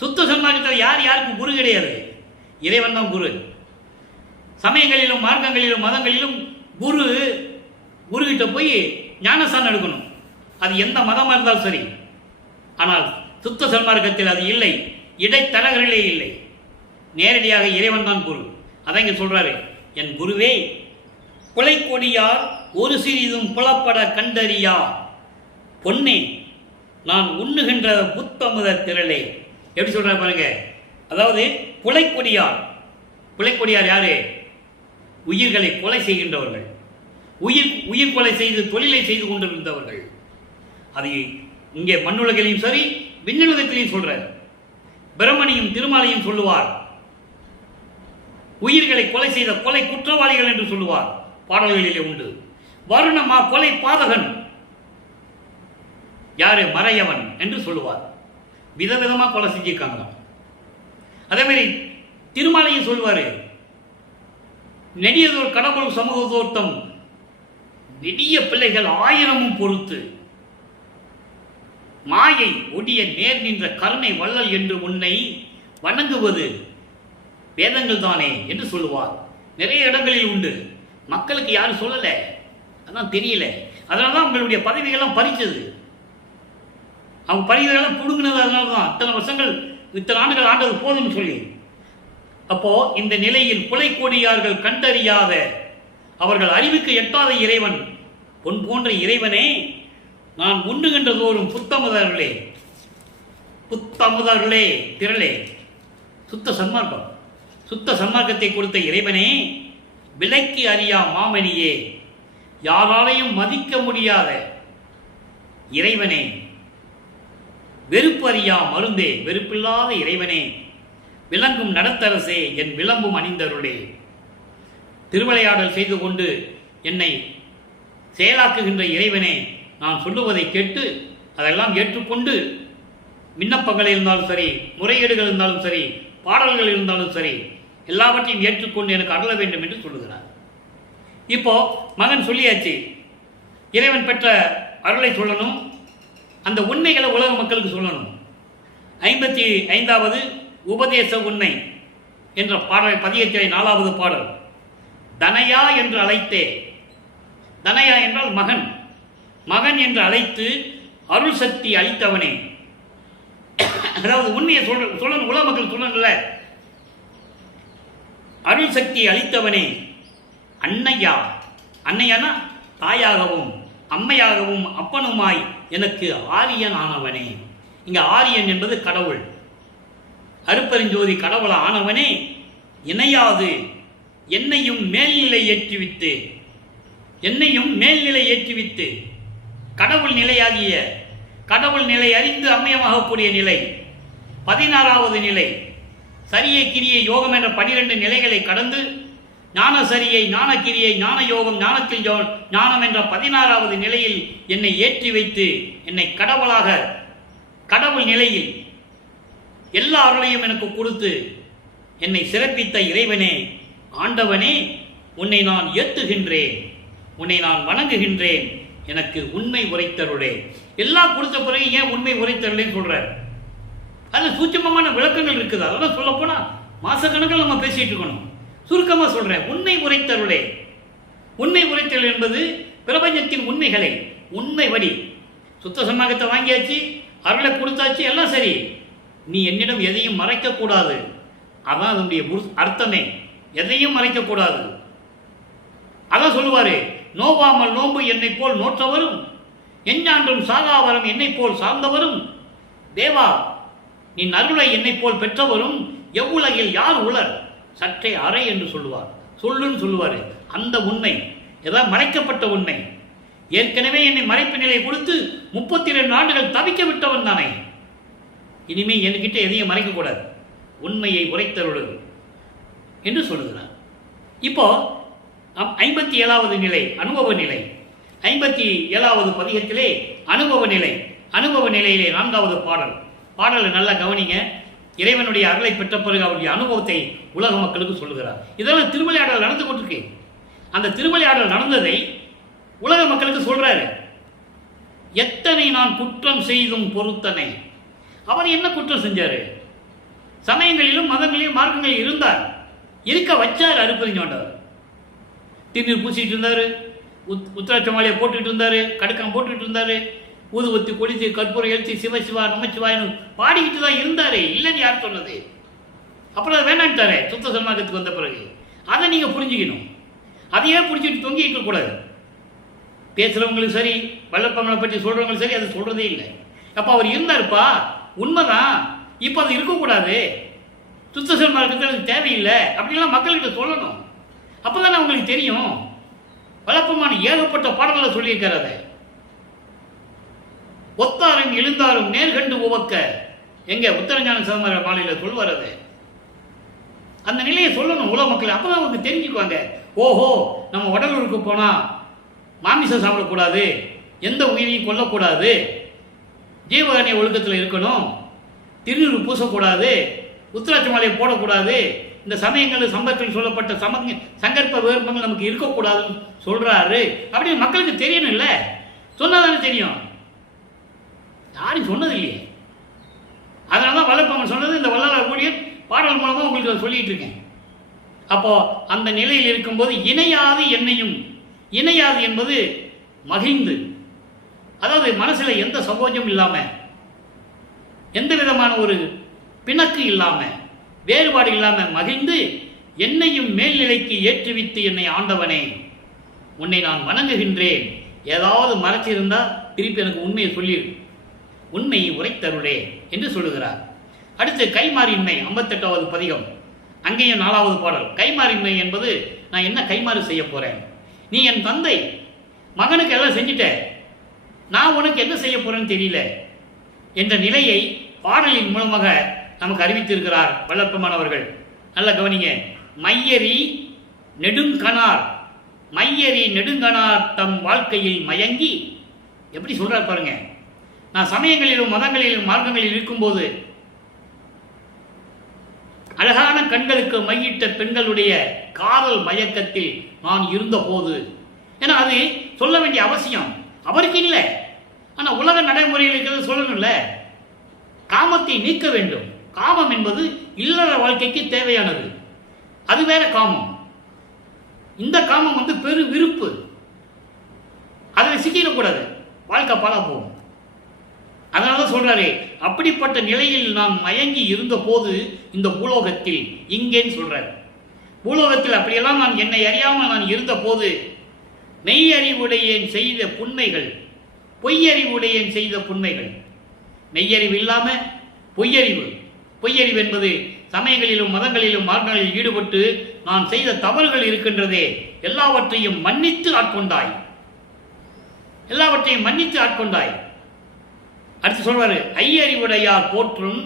சுத்த சன்மார்க்கத்தில் யாருக்கும் குரு கிடையாது, இறைவன் தான் குரு. சமயங்களிலும் மார்க்கங்களிலும் மதங்களிலும் குரு கிட்ட போய் ஞானஸ்தானம் எடுக்கணும், அது எந்த மதமாக இருந்தாலும் சரி. ஆனால் சுத்த சன்மார்க்கத்தில் அது இல்லை, இடைத்தரகர்களே இல்லை, நேரடியாக இறைவன் தான் குரு. அதான் இங்க சொல்றாரு, என் குருவே புலை கொடியார் ஒரு சிறிதும் புலப்பட கண்டறியா பொன்னே நான் உண்ணுகின்ற புத்தமுத திரளே. எப்படி சொல்றாரு பாருங்க. அதாவது புலைக்கொடியார் யாரு? உயிர்களை கொலை செய்கின்றவர்கள், உயிர் கொலை செய்து தொழிலை செய்து கொண்டிருந்தவர்கள். அது இங்கே மண்ணுலகிலையும் சரி விண்ணுலகத்திலையும் சொல்றார். பிரம்மனையும் திருமாலையும் சொல்லுவார், உயிர்களை கொலை செய்த கொலை குற்றவாளிகள் என்று சொல்லுவார், பாடல்களிலே உண்டு. வருணமா கொலை பாதகன் யாரு? மறையவன் என்று சொல்லுவார். விதவிதமா கொலை செஞ்சிருக்காங்க. அதே மாதிரி திருமாலையும் சொல்லுவாரு, நெடியதோர் கடவுள் சமூகத்தோட்டம் நெடிய பிள்ளைகள் 1000 பொறுத்து மாயை ஒடிய நேர் நின்ற கருணை வள்ளல் என்று உன்னை வணங்குவது வேதங்கள் தானே என்று சொல்லுவார். நிறைய இடங்களில் உண்டு, மக்களுக்கு யாரும் சொல்லல, அதான் தெரியல. அதனாலதான் உங்களுடைய பதவிகள்லாம் பறிச்சது, அவங்க பதவிகளெல்லாம் புடுங்கினது. அதனாலதான் இத்தனை வருஷங்கள் இத்தனை ஆண்டுகள் ஆண்டது போதும்னு சொல்லி. அப்போ இந்த நிலையில் புலைக்கோடியார்கள் கண்டறியாத, அவர்கள் அறிவுக்கு எட்டாத இறைவன், பொன் போன்ற இறைவனே நான் உண்ணுகின்ற தோறும் புத்தமுதர்களே திரளே. சுத்த சன்மார்க்கத்தை கொடுத்த இறைவனே, விலைக்கு அறியா மாமணியே, யாராலையும் மதிக்க முடியாத இறைவனே, வெறுப்பு அறியா மருந்தே, வெறுப்பில்லாத இறைவனே, விளங்கும் நடத்தரசே, என் விளம்பும் அணிந்தருளே. திருவிளையாடல் செய்து கொண்டு என்னை செயலாக்குகின்ற இறைவனே, நான் சொல்லுவதை கேட்டு அதெல்லாம் ஏற்றுக்கொண்டு விண்ணப்பங்கள் இருந்தாலும் சரி, முறையீடுகள் இருந்தாலும் சரி, பாடல்கள் இருந்தாலும் சரி, எல்லாவற்றையும் ஏற்றுக்கொண்டு எனக்கு அருள வேண்டும் என்று சொல்லுகிறார். இப்போ மகன் சொல்லியாச்சு, இறைவன் பெற்ற அருளை சொல்லணும், அந்த உண்மைகளை உலக மக்களுக்கு சொல்லணும். 55வது உபதேச உண்மை என்ற பாடல், பதியத்திலே 4வது பாடல். தனையா என்று அழைத்தே. தனையா என்றால் மகன், மகன் என்று அழைத்து அருள் சக்தி அளித்தவனே. அதாவது உண்மையை சொல்லணும், உலக மக்கள் சொல்லணும்ல. அருள் சக்தி அளித்தவனே, அன்னையா, அன்னையானா தாயாகவும் அம்மையாகவும் அப்பனுமாய் எனக்கு ஆரியன் ஆனவனே. இங்க ஆரியன் என்பது கடவுள், அருப்பெருஞ்சோதி கடவுள் ஆனவனே, இணையாது என்னையும் மேல்நிலை ஏற்றுவித்து கடவுள் நிலையாகிய, கடவுள் நிலை அறிந்து அம்மையமாகக்கூடிய நிலை 16வது நிலை, சரியை கிரியை யோகம் என்ற 12 நிலைகளை கடந்து ஞான சரியை, ஞான கிரியை, ஞான யோகம், ஞானத்தில் ஞானம் என்ற 16வது நிலையில் என்னை ஏற்றி வைத்து என்னை கடவுளாக, கடவுள் நிலையில் எல்லா அருளையும் எனக்கு கொடுத்து என்னை சிறப்பித்த இறைவனே, ஆண்டவனே, உன்னை நான் ஏத்துகின்றேன், உன்னை நான் வணங்குகின்றேன், எனக்கு உண்மை உரைத்தருளே. எல்லாம் கொடுத்த பிறகு ஏன் உண்மை உரைத்தருளேன்னு சொல்றார்? அதில் சூட்சமமான விளக்கங்கள் இருக்குது. அதெல்லாம் சொல்ல போனா மாசக்கணக்கில் நம்ம பேசிட்டு இருக்கணும். சுருக்கமாக சொல்றேன், உண்மை உரைத்தருளே. உண்மை உரைத்தருள் என்பது பிரபஞ்சத்தின் உண்மைகளை உண்மை வழி. சுத்த சமாகத்தை வாங்கியாச்சு, அருளை கொடுத்தாச்சு, எல்லாம் சரி. நீ என்னிடம் எதையும் மறைக்கக்கூடாது. அதான் அதனுடைய அர்த்தமே. எதையும் மறைக்கக்கூடாது. அதான் சொல்லுவாரு, நோவாமல் நோம்பு என்னை போல் நோற்றவரும், எஞ்ஞான்றும் சாகாவரம் என்னை போல் சார்ந்தவரும், தேவா நீ அருளை என்னை போல் பெற்றவரும், எவ்வுலகில் யார் உலர் சற்றே அறை என்று சொல்லுவார். சொல்லுன்னு சொல்லுவார். அந்த உண்மை, ஏதாவது மறைக்கப்பட்ட உண்மை. ஏற்கனவே என்னை மறைப்பு நிலை கொடுத்து 32 ஆண்டுகள் தவிக்க விட்டவன் தானே. இனிமே என்கிட்ட எதையும் மறைக்கக்கூடாது, உண்மையை உரைத்தருள் என்று சொல்லுகிறார். இப்போ 57வது நிலை அனுபவ நிலை. 57வது பதிகத்திலே அனுபவ நிலை. அனுபவ நிலையிலே 4வது பாடல். பாடலை நல்லா கவனிங்க. இறைவனுடைய அருளை பெற்ற பிறகு அவருடைய அனுபவத்தை உலக மக்களுக்கு சொல்லுகிறார். இதெல்லாம் திருவிளையாடல் நடந்து கொண்டிருக்கு. அந்த திருவிளையாடல் நடந்ததை உலக மக்களுக்கு சொல்றாரு. எத்தனை நான் குற்றம் செய்தும் பொறுத்தனை. அவர் என்ன குற்றம் செஞ்சாரு? சமயங்களிலும் மதங்களிலும் மார்க்கங்களில் இருந்தார், இருக்க வச்சார். அருப்பெருஞ்சோண்டவர் திருநீர் பூசிட்டு இருந்தாரு, உத்திராட்ச மாலையை போட்டுக்கிட்டு இருந்தாரு, கடுக்கம் போட்டுக்கிட்டு இருந்தாரு, ஊதுவத்தி கொளித்து கற்பூரம் எழுத்தி சிவசிவா நமச்சிவாயனு பாடிக்கிட்டு தான் இருந்தாரு. இல்லைன்னு யார் சொன்னது? அப்புறம் அதை வேணான்ட்டாரு சுத்த சன்மார்க்கத்துக்கு வந்த பிறகு. அதை நீங்க புரிஞ்சுக்கணும். அதையே புரிஞ்சுட்டு தொங்கிட்டு கூடாது. பேசுறவங்களுக்கு சரி, வல்லப்பமனை பற்றி சொல்றவங்களுக்கு சரி, அதை சொல்றதே இல்லை. அப்ப அவர் இருந்தாருப்பா, உண்மைதான். இப்ப அது இருக்கக்கூடாது, சுத்த சன்மார்க்கத்தில் அது தேவையில்லை அப்படின்லாம் மக்கள்கிட்ட சொல்லணும். அப்பதானே அவங்களுக்கு தெரியும். வல்லப்பமான ஏகப்பட்ட பாடல்களை சொல்லியிருக்காரு. அதை ஒத்தாரும் எழுந்தாரும் நேர்கண்டு உவக்க எங்க உத்தரஞான சமர மாலையில சொல்வார். அது அந்த நிலையை சொல்லணும் உலக மக்கள். அப்பதான் அவங்க தெரிஞ்சுக்குவாங்க. ஓஹோ, நம்ம வடலூருக்கு போனா மாமிசம் சாப்பிடக்கூடாது, எந்த உயிரையும் கொல்லக்கூடாது, ஜீவகணை ஒழுக்கத்தில் இருக்கணும், திருநீர் பூசக்கூடாது, உத்திராட்ச மாலையை போடக்கூடாது, இந்த சமயங்கள் சம்பத்தில் சொல்லப்பட்ட சங்கற்ப விருப்பங்கள் நமக்கு இருக்கக்கூடாதுன்னு சொல்றாரு அப்படின்னு மக்களுக்கு தெரியணும். இல்லை சொன்னாதானே தெரியும். யாரும் சொன்னது இல்லையே. அதனாலதான் வல்லப்பமன் சொன்னது. இந்த வள்ளலார் ஊழியர் பாடல் மூலமா உங்களுக்கு சொல்லிட்டு இருக்கேன். அப்போ அந்த நிலையில் இருக்கும்போது இணையாது என்னையும், இணையாது என்பது மகிழ்ந்து, அதாவது மனசுல எந்த சகோஜம் இல்லாம, எந்த விதமான ஒரு பிணக்கு இல்லாம, வேறுபாடு இல்லாம மகிழ்ந்து என்னையும் மேல்நிலைக்கு ஏற்றுவித்து என்னை ஆண்டவனே, உன்னை நான் வணங்குகின்றேன். ஏதாவது மறைச்சிருந்தா திருப்பி எனக்கு உண்மையை சொல்லிடு, உண்மையை உரைத்தருளே என்று சொல்லுகிறார். அடுத்து கைமாறின்மை 58வது பதிகம். அங்கேயும் 4வது பாடல். கைமாறின்மை என்பது நான் என்ன கைமாறு செய்ய போறேன்? நீ என் தந்தை, மகனுக்கு எல்லாம் செஞ்சுட்ட, நான் உனக்கு என்ன செய்ய போறேன்னு தெரியல என்ற நிலையை பாடலின் மூலமாக நமக்கு அறிவித்திருக்கிறார் வல்லப்பெருமான் அவர்கள். நல்லா கவனிங்க. மையரி நெடுங்கனார், மையரி நெடுங்கனார் தம் வாழ்க்கையில் மயங்கி, எப்படி சொல்றார் பாருங்க. நான் சமயங்களிலும் மதங்களிலும் மார்க்கங்களில் இருக்கும்போது அழகான கண்களுக்கு மையிட்ட பெண்களுடைய காதல் மயக்கத்தில் நான் இருந்த போது, ஏன்னா அது சொல்ல வேண்டிய அவசியம் அவருக்கு இல்லை. ஆனா உலக நடைமுறையில் இருக்கிறது சொல்லணும்ல. காமத்தை நீக்க வேண்டும். காமம் என்பது இல்லற வாழ்க்கைக்கு தேவையானது. அது வேற காமம். இந்த காமம் பெரு விருப்பு. அதில் சிக்கிடக்கூடாது. வாழ்க்கை பாழா போகும். அதனால தான் சொல்றாரு, அப்படிப்பட்ட நிலையில் நான் மயங்கி இருந்த போது இந்த பூலோகத்தில் இங்கேன்னு சொல்றாரு. பூலோகத்தில் அப்படியெல்லாம் நான் என்னை அறியாமல் நான் இருந்த போது மெய்யறிவுடையேன் செய்த புண்மைகள், பொய்யறிவுடையேன் செய்த புண்மைகள். மெய்யறிவு இல்லாம பொய்யறிவு, பொய்யறிவு என்பது சமயங்களிலும் மதங்களிலும் மார்க்கங்களில் ஈடுபட்டு நான் செய்த தவறுகள் இருக்கின்றதே, எல்லாவற்றையும் மன்னித்து ஆட்கொண்டாய், எல்லாவற்றையும் மன்னித்து ஆட்கொண்டாய். அடுத்து சொல்வாரு, ஐயறிவுடையார் போற்றும்.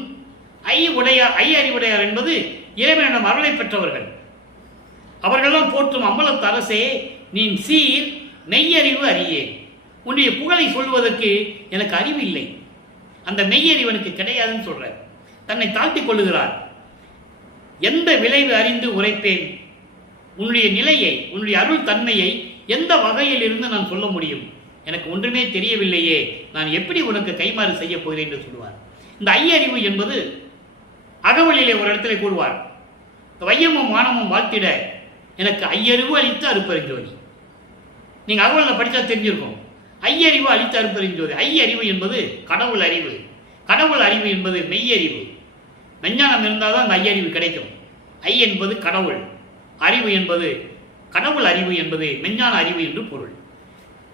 ஐயறிவுடையார் என்பது இறைவனிடம் அருளை பெற்றவர்கள். அவர்களெல்லாம் போற்றும் அம்பலத்து அரசே, நீ சீர் மெய்யறிவு அறியே. உன்னுடைய புகழை சொல்வதற்கு எனக்கு அறிவு இல்லை, அந்த மெய்யறிவனுக்கு கிடையாதுன்னு சொல்ற. தன்னை தாழ்த்திக் கொள்ளுகிறார். எந்த விளைவு அறிந்து உரைப்பேன்? உன்னுடைய நிலையை, உன்னுடைய அருள் தன்மையை எந்த வகையில் இருந்து நான் சொல்ல முடியும்? எனக்கு ஒன்றுமே தெரியவில்லையே, நான் எப்படி உனக்கு கைமாறு செய்ய போகிறேன் என்று சொல்லுவார். இந்த ஐயறிவு என்பது அகவலிலே ஒரு இடத்துல கூறுவார், வையமும் வானமும் வாழ்த்திட எனக்கு ஐயறிவு அளித்த அருப்பெருஞ்சோதி. நீங்க அகவலில் படித்தா தெரிஞ்சிருக்கும். ஐயறிவு அளித்த அருப்பெருஞ்சோதி. ஐயறிவு என்பது கடவுள் அறிவு, கடவுள் அறிவு என்பது மெய்யறிவு. மெஞ்ஞானம் இருந்தால் தான் அந்த ஐயறிவு கிடைக்கும். ஐ என்பது கடவுள், அறிவு என்பது கடவுள் அறிவு என்பது மெஞ்ஞான அறிவு என்று பொருள்.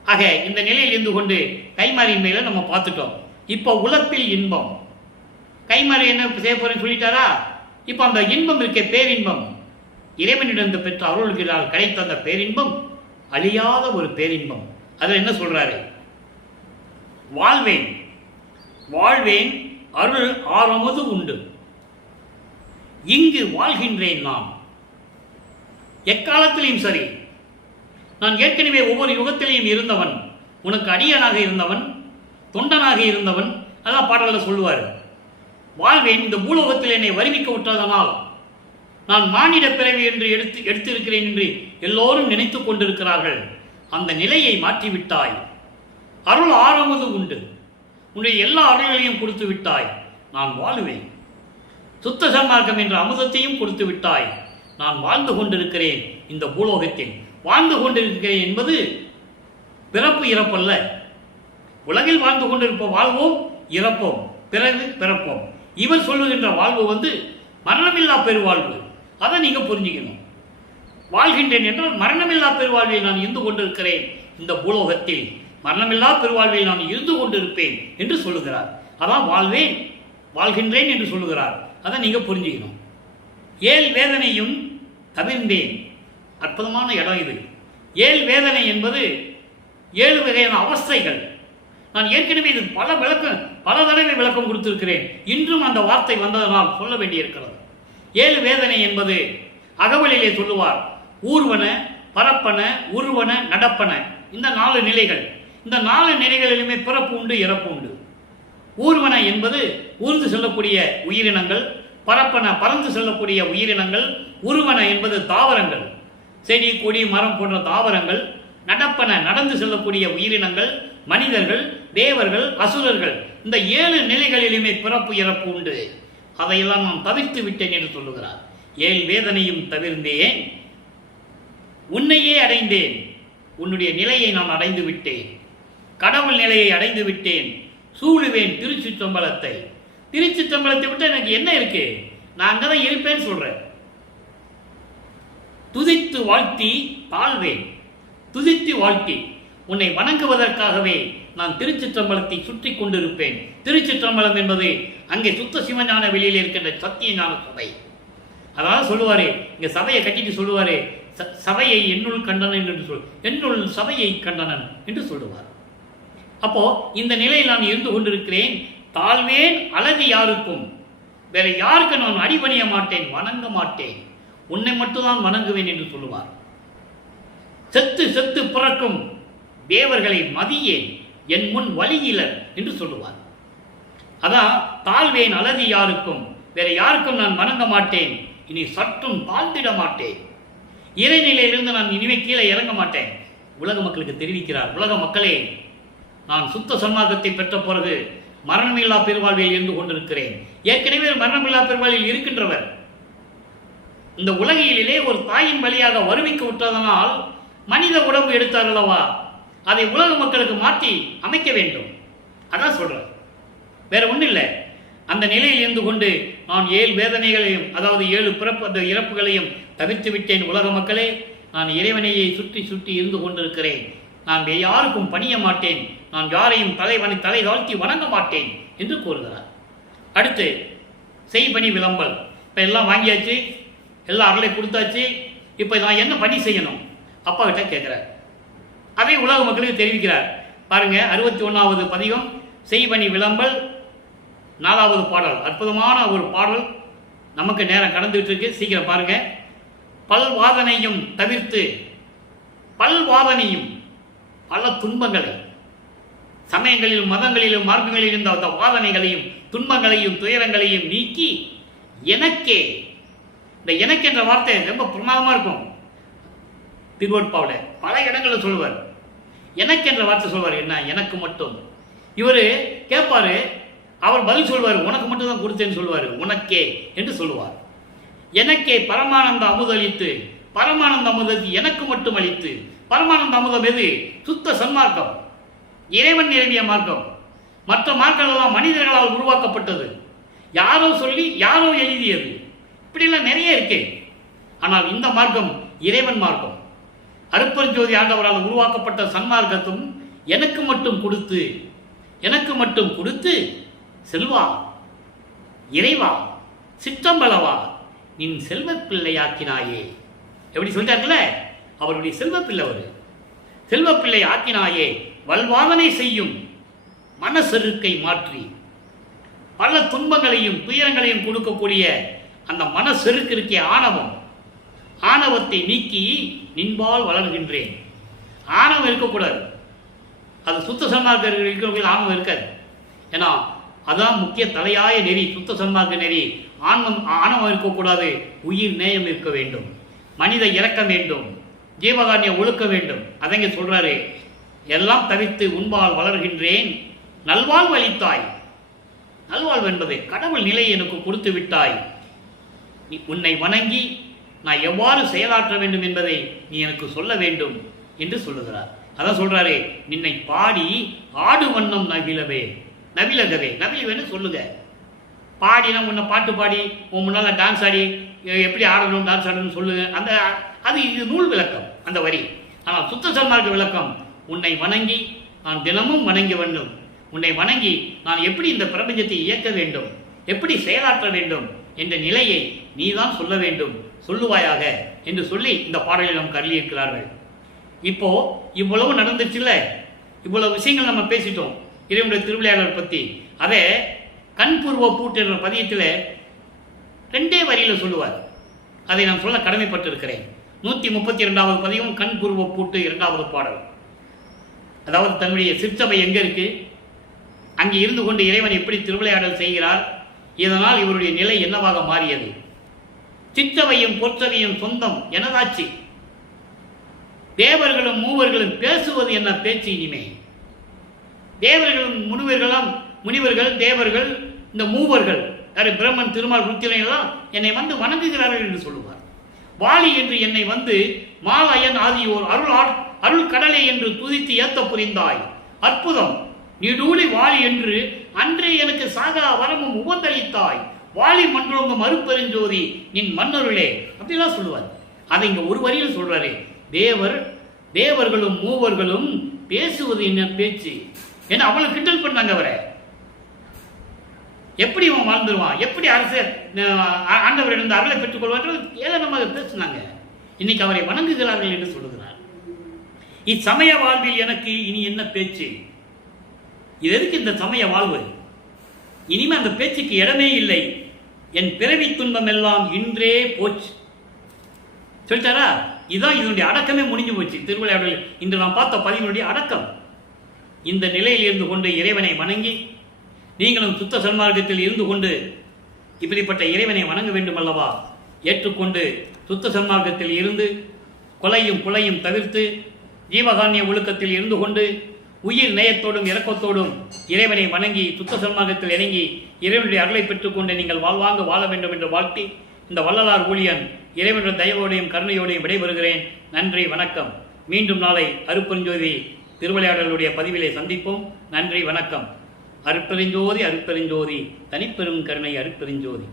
ஆக இந்த நிலையில் இருந்து கொண்டு கைமாறியின் மேல நம்ம பார்த்துட்டோம். இப்போ உலப்பில் இன்பம், கைமாறி என்ன செய்ய போறேன்னு சொல்லிட்டாரா? இப்போ அந்த இன்பம் இருக்க பேரின்பம், இறைவனிடம் பெற்ற அருள்கிறால் கிடைத்த அந்த பேரின்பம் அழியாத ஒரு பேரின்பம். அதில் என்ன சொல்றாரு? வாழ்வேன் வாழ்வேன் அருள் ஆரமது உண்டு, இங்கு வாழ்கின்றேன் நான். எக்காலத்திலையும் சரி, நான் ஏற்கனவே ஒவ்வொரு யுகத்திலையும் இருந்தவன், உனக்கு அடியனாக இருந்தவன், தொண்டனாக இருந்தவன். அதான் பாடலில் சொல்லுவார். வாழ்வேன், இந்த பூலோகத்தில் என்னை வருவிக்க விட்டதனால் நான் மானிட பிறவி என்று எடுத்திருக்கிறேன் என்று எல்லோரும் நினைத்து கொண்டிருக்கிறார்கள். அந்த நிலையை மாற்றிவிட்டாய். அருள் ஆரம்பது உண்டு, உன்னுடைய எல்லா அருள்களையும் கொடுத்து விட்டாய். நான் வாழுவேன். சுத்த சன்மார்க்கம் என்ற அமுதத்தையும் கொடுத்து விட்டாய். நான் வாழ்ந்து கொண்டிருக்கிறேன் இந்த பூலோகத்தில். வாழ்ந்து கொண்டிருக்கிறேன் என்பது பிறப்பு இறப்பல்ல. உலகில் வாழ்ந்து கொண்டிருப்ப வாழ்வோம், இறப்போம், பிறகு பிறப்போம். இவர் சொல்லுகின்ற வாழ்வு மரணமில்லா பெருவாழ்வு. அதை நீங்க புரிஞ்சுக்கணும். வாழ்கின்றேன் என்றால் மரணமில்லா பெருவாழ்வில் நான் இருந்து கொண்டிருக்கிறேன். இந்த பூலோகத்தில் மரணமில்லா பெருவாழ்வில் நான் இருந்து கொண்டிருப்பேன் என்று சொல்லுகிறார். அதான் வாழ்வேன், வாழ்கின்றேன் என்று சொல்லுகிறார். அதை நீங்க புரிஞ்சுக்கணும். ஏழ் வேதனையும் தவிர்ந்தேன். அற்புதமான இடம் இது. ஏழ் வேதனை என்பது 7 வகையான அவஸ்தைகள். நான் ஏற்கனவே இது பல தடவை விளக்கம் கொடுத்திருக்கிறேன். இன்றும் அந்த வார்த்தை வந்ததனால் சொல்ல வேண்டியிருக்கிறது. 7 வேதனை என்பது அகவலிலே சொல்லுவார். ஊர்வன, பரப்பன, உருவன, நடப்பன. இந்த 4 நிலைகள். இந்த 4 நிலைகளிலுமே பிறப்பு உண்டு, இறப்பு உண்டு. ஊர்வன என்பது ஊர்ந்து செல்லக்கூடிய உயிரினங்கள், பரப்பன பறந்து செல்லக்கூடிய உயிரினங்கள், உருவன என்பது தாவரங்கள், செடி கொடி மரம் போன்ற தாவரங்கள், நடப்பன நடந்து செல்லக்கூடிய உயிரினங்கள், மனிதர்கள், தேவர்கள், அசுரர்கள். இந்த 7 நிலைகளிலுமே பிறப்பு இறப்பு உண்டு. அதையெல்லாம் நான் தவிர்த்து விட்டேன் என்று சொல்லுகிறார். 7 வேதனையும் தவிர்ந்தேன், உன்னையே அடைந்தேன். உன்னுடைய நிலையை நான் அடைந்து விட்டேன், கடவுள் நிலையை அடைந்து விட்டேன். சூழுவேன் திருச்சிற்றம்பலத்தை. திருச்சிற்றம்பலத்தை விட்டு எனக்கு என்ன இருக்கு? நான் அங்கதான் இருப்பேன்னு சொல்றேன். துதித்து வாழ்த்தி தாழ்வேன். துதித்து வாழ்த்தி உன்னை வணங்குவதற்காகவே நான் திருச்சிற்றம்பலத்தை சுற்றி கொண்டிருப்பேன். திருச்சிற்றம்பலம் என்பது அங்கே சுத்த சிவஞான வெளியில் இருக்கின்ற சத்திய ஞான சபை. அதாவது சொல்லுவாரு, இங்க சபையை கட்டிட்டு சொல்லுவாரு, சபையை என்னுள் கண்டனன் என்று என்னுள் சபையை கண்டனன் என்று சொல்லுவார். அப்போ இந்த நிலையில் நான் இருந்து கொண்டிருக்கிறேன். தாழ்வேன் அழகு யாருக்கும், வேற யாருக்கு நான் அடிபணிய மாட்டேன், வணங்க மாட்டேன், உன்னை மட்டும்தான் வணங்குவேன் என்று சொல்லுவார். செத்து செத்து பிறக்கும் தேவர்களை மதியேன், என் முன் வழியிலர் என்று சொல்லுவார். அதான் தாழ்வேன் அழகு யாருக்கும், வேற யாருக்கும் நான் வணங்க மாட்டேன், இனி சற்றும் தாழ்ந்திட மாட்டேன். இறைநிலையிலிருந்து நான் இனிமே கீழே இறங்க மாட்டேன். உலக மக்களுக்கு தெரிவிக்கிறார். உலக மக்களே, நான் சுத்த சன்மார்க்கத்தை பெற்ற பிறகு மரணமில்லா பெருவாழ்வில் இருந்து கொண்டிருக்கிறேன். ஏற்கனவே மரணமில்லா பெருவாழ்வில் இருக்கின்றவர் இந்த உலகிலே ஒரு தாயின் வழியாக வருவிக்க விட்டதனால் மனித உடம்பு எடுத்தார் அல்லவா? அதை உலக மக்களுக்கு மாற்றி அமைக்க வேண்டும். அதான் சொல்றார், வேற ஒன்றும் இல்லை. அந்த நிலையில் இருந்து கொண்டு நான் 7 வேதனைகளையும், அதாவது 7 இறப்புகளையும் தவிர்த்து விட்டேன். உலக மக்களே, நான் இறைவனையை சுற்றி சுற்றி இருந்து கொண்டிருக்கிறேன். நான் யாருக்கும் பணிய மாட்டேன். நான் யாரையும் தலை தாழ்த்தி வணங்க மாட்டேன் என்று கூறுகிறார். அடுத்து செய்பணி விளம்பல். இப்போ எல்லாம் வாங்கியாச்சு, எல்லாம் அருளை கொடுத்தாச்சு. இப்போ நான் என்ன பணி செய்யணும்? அப்பா கிட்ட கேட்குறார். அதை உலக மக்களுக்கு தெரிவிக்கிறார். பாருங்க, 61வது பதிகம் செய்பணி விளம்பல் 4வது பாடல். அற்புதமான ஒரு பாடல். நமக்கு நேரம் கடந்துட்டு இருக்கு, சீக்கிரம் பாருங்க. பல்வாதனையும் தவிர்த்து, பல்வாதனையும் பல துன்பங்களை, சமயங்களிலும் மதங்களிலும் மார்க்கங்களில் இருந்த அந்த வாதனைகளையும் துன்பங்களையும் துயரங்களையும் நீக்கி எனக்கே, இந்த எனக்கு என்ற வார்த்தை ரொம்ப பிரமாதமா இருக்கும். திருவொற்பாவுல பல இடங்களில் சொல்லுவார். எனக்கு என்ற வார்த்தை சொல்வார். என்ன? எனக்கு மட்டும். இவர் கேட்பாரு, அவர் பதில் சொல்வார், உனக்கு மட்டும் தான் கொடுத்தேன்னு சொல்லுவார். உனக்கே என்று சொல்லுவார். எனக்கே பரமானந்த அமுதளித்து, பரமானந்த அமுதத்தை எனக்கு மட்டும் அளித்து. பரமானந்த அமுதம் எது? சுத்த சன்மார்க்கம், இறைவன் நிரம்பிய மார்க்கம். மற்ற மார்க்கம் எல்லாம் மனிதர்களால் உருவாக்கப்பட்டது, யாரோ சொல்லி யாரோ எழுதியது, இப்படிலாம் நிறைய இருக்கு. ஆனால் இந்த மார்க்கம் இறைவன் மார்க்கம். அருப்பெருஞ்சோதி ஆண்டவரால் உருவாக்கப்பட்ட சன்மார்க்கத்தும் எனக்கு மட்டும் கொடுத்து, எனக்கு மட்டும் கொடுத்து, செல்வா, இறைவா, சிற்றம்பலவா, நின் செல்வ பிள்ளையாக்கினாயே. எப்படி சொல்றாருல, அவருடைய செல்வ பிள்ளை, அவரு செல்வ பிள்ளை ஆக்கினாயே. வல்வாதனை செய்யும் மனசெருக்கை மாற்றி, பல துன்பங்களையும் துயரங்களையும் கொடுக்கக்கூடிய அந்த மனசெருக்கு இருக்கே ஆணவம், ஆணவத்தை நீக்கி நின்பால் வளர்கின்றேன். ஆணவம் இருக்கக்கூடாது. அது சுத்த சன்மார்க்க இருக்கிறவங்களுக்கு ஆணவம் இருக்காது. ஏன்னா அதான் முக்கிய தலையாய நெறி, சுத்த சன்மார்க்க நெறி. ஆணவம் இருக்கக்கூடாது. உயிர் நேயம் இருக்க வேண்டும், மனித இறக்க வேண்டும், ஜீவகாரணியை ஒழுக்க வேண்டும். அதங்க சொல்றாரு, எல்லாம் தவிர்த்து உன்பால் வளர்கின்றேன். நல்வாழ்வு அளித்தாய். நல்வாழ்வு என்பது கடவுள் நிலை எனக்கு கொடுத்து விட்டாய். உன்னை வணங்கி நான் எவ்வாறு செயலாற்ற வேண்டும் என்பதை நீ எனக்கு சொல்ல வேண்டும் என்று சொல்லுகிறார். அதான் சொல்றாரு, நின்னை பாடி ஆடு வண்ணம் நவிலவே, நவிலகவே, நவிலவேன்னு சொல்லுங்க. பாடினா உன்னை பாட்டு பாடி உன் முன்னால டான்ஸ் ஆடி எப்படி ஆடணும், டான்ஸ் ஆடணும்னு சொல்லுங்க. அந்த அது இது நூல் விளக்கம் அந்த வரி. ஆனால் சுத்த சன்மார்க்க விளக்கம், உன்னை வணங்கி நான் தினமும் வணங்க வேண்டும். உன்னை வணங்கி நான் எப்படி இந்த பிரபஞ்சத்தை இயக்க வேண்டும், எப்படி செயலாற்ற வேண்டும் என்ற நிலையை நீதான் சொல்ல வேண்டும், சொல்லுவாயாக என்று சொல்லி இந்த பாடலில் நமக்கு அருளியிருக்கிறார்கள். இப்போ இவ்வளவு நடந்துச்சுல்ல, இவ்வளவு விஷயங்கள் நம்ம பேசிட்டோம் இறைவனுடைய திருவிளையாடல் பற்றி. அதை கண்பூர்வ பூட்டு என்ற பதியத்தில் 2 வரியில் சொல்லுவார். அதை நான் சொல்ல கடமைப்பட்டிருக்கிறேன். 132வது பதிவும் கண்பூர்வ பூட்டு 2வது பாடல். அதாவது தன்னுடைய சிற்சபை எங்கே இருக்கு, அங்கே இருந்து கொண்டு இறைவன் எப்படி திருவிளையாடல் செய்கிறார், இதனால் இவருடைய நிலை என்னவாக மாறியது. சிற்றவையும் பொற்சவையும் சொந்தம் எனதாச்சு, தேவர்களும் மூவர்களும் பேசுவது என்ன பேச்சு இனிமே. தேவர்களும் முனிவர்கள் தேவர்கள் இந்த மூவர்கள் பிரம்மன் திருமால் ருத்திரன் என்னை வந்து வணங்குகிறார்கள் என்று சொல்லுவார். வாலி என்று என்னை வந்து மாலயன் ஆதியோர் அருள் கடலை என்று துதித்து ஏத்த புரிந்தாய். அற்புதம், நீடூழி வாலி என்று அன்றே எனக்கு சாகா வரமும் உபந்தளித்தாய். வாலி மன்றோங்க மறுப்பெருஞ்சோதி நின் மன்னருளே அப்படிலாம் சொல்லுவார். அதை இங்க ஒரு வரியில் சொல்றாரு, தேவர்களும் மூவர்களும் பேசுவது என்ன பேச்சு. ஏன்னா அவ்வளவு கிண்டல் பண்ணாங்க அவரை. எப்படி அவன் வாழ்ந்துருவான், எப்படி அரசு ஆண்டவரிடம் அருளை பெற்றுக் கொள்வார்கள் ஏளனமாக பேசினாங்க. இன்னைக்கு அவரை வணங்குகிறார்கள் என்று சொல்லுகிறார். இச்சமய வாழ்வில் எனக்கு இனி என்ன பேச்சு, இது எதுக்கு இந்த சமய வாழ்வு, இனிமே அந்த பேச்சுக்கு இடமே இல்லை. என் பிறவி துன்பம் எல்லாம் இன்றே போச்சு சொல்லிட்டாரா. இதுதான் இதனுடைய அடக்கமே முடிஞ்சு போச்சு. திருவிளையாடல் இன்று நாம் பார்த்த பதிவினுடைய அடக்கம். இந்த நிலையில் இருந்து கொண்டு இறைவனை வணங்கி நீங்களும் சுத்த சன்மார்க்கத்தில் இருந்து கொண்டு இப்படிப்பட்ட இறைவனை வணங்க வேண்டும் அல்லவா. ஏற்றுக்கொண்டு சுத்த சன்மார்க்கத்தில் இருந்து கொலையும் புலையும் தவிர்த்து ஜீவகாரணிய ஒழுக்கத்தில் இருந்து கொண்டு உயிர் நேயத்தோடும் இரக்கத்தோடும் இறைவனை வணங்கி சுத்த சன்மார்க்கத்தில் இறங்கி இறைவனுடைய அருளை பெற்றுக்கொண்டு நீங்கள் வாழ்வாங்க வாழ வேண்டும் என்று வாழ்த்தி இந்த வள்ளலார் ஊழியன் இறைவனுடைய தயவோடையும் கருணையோடையும் விடைபெறுகிறேன். நன்றி, வணக்கம். மீண்டும் நாளை அருப்பெருஞ்சோதி திருவிளையாடலுடைய பதிவிலே சந்திப்போம். நன்றி, வணக்கம். அருட்பெருஞ்சோதி, அருட்பெருஞ்சோதி, தனிப்பெரும் கருணை அருட்பெருஞ்சோதி.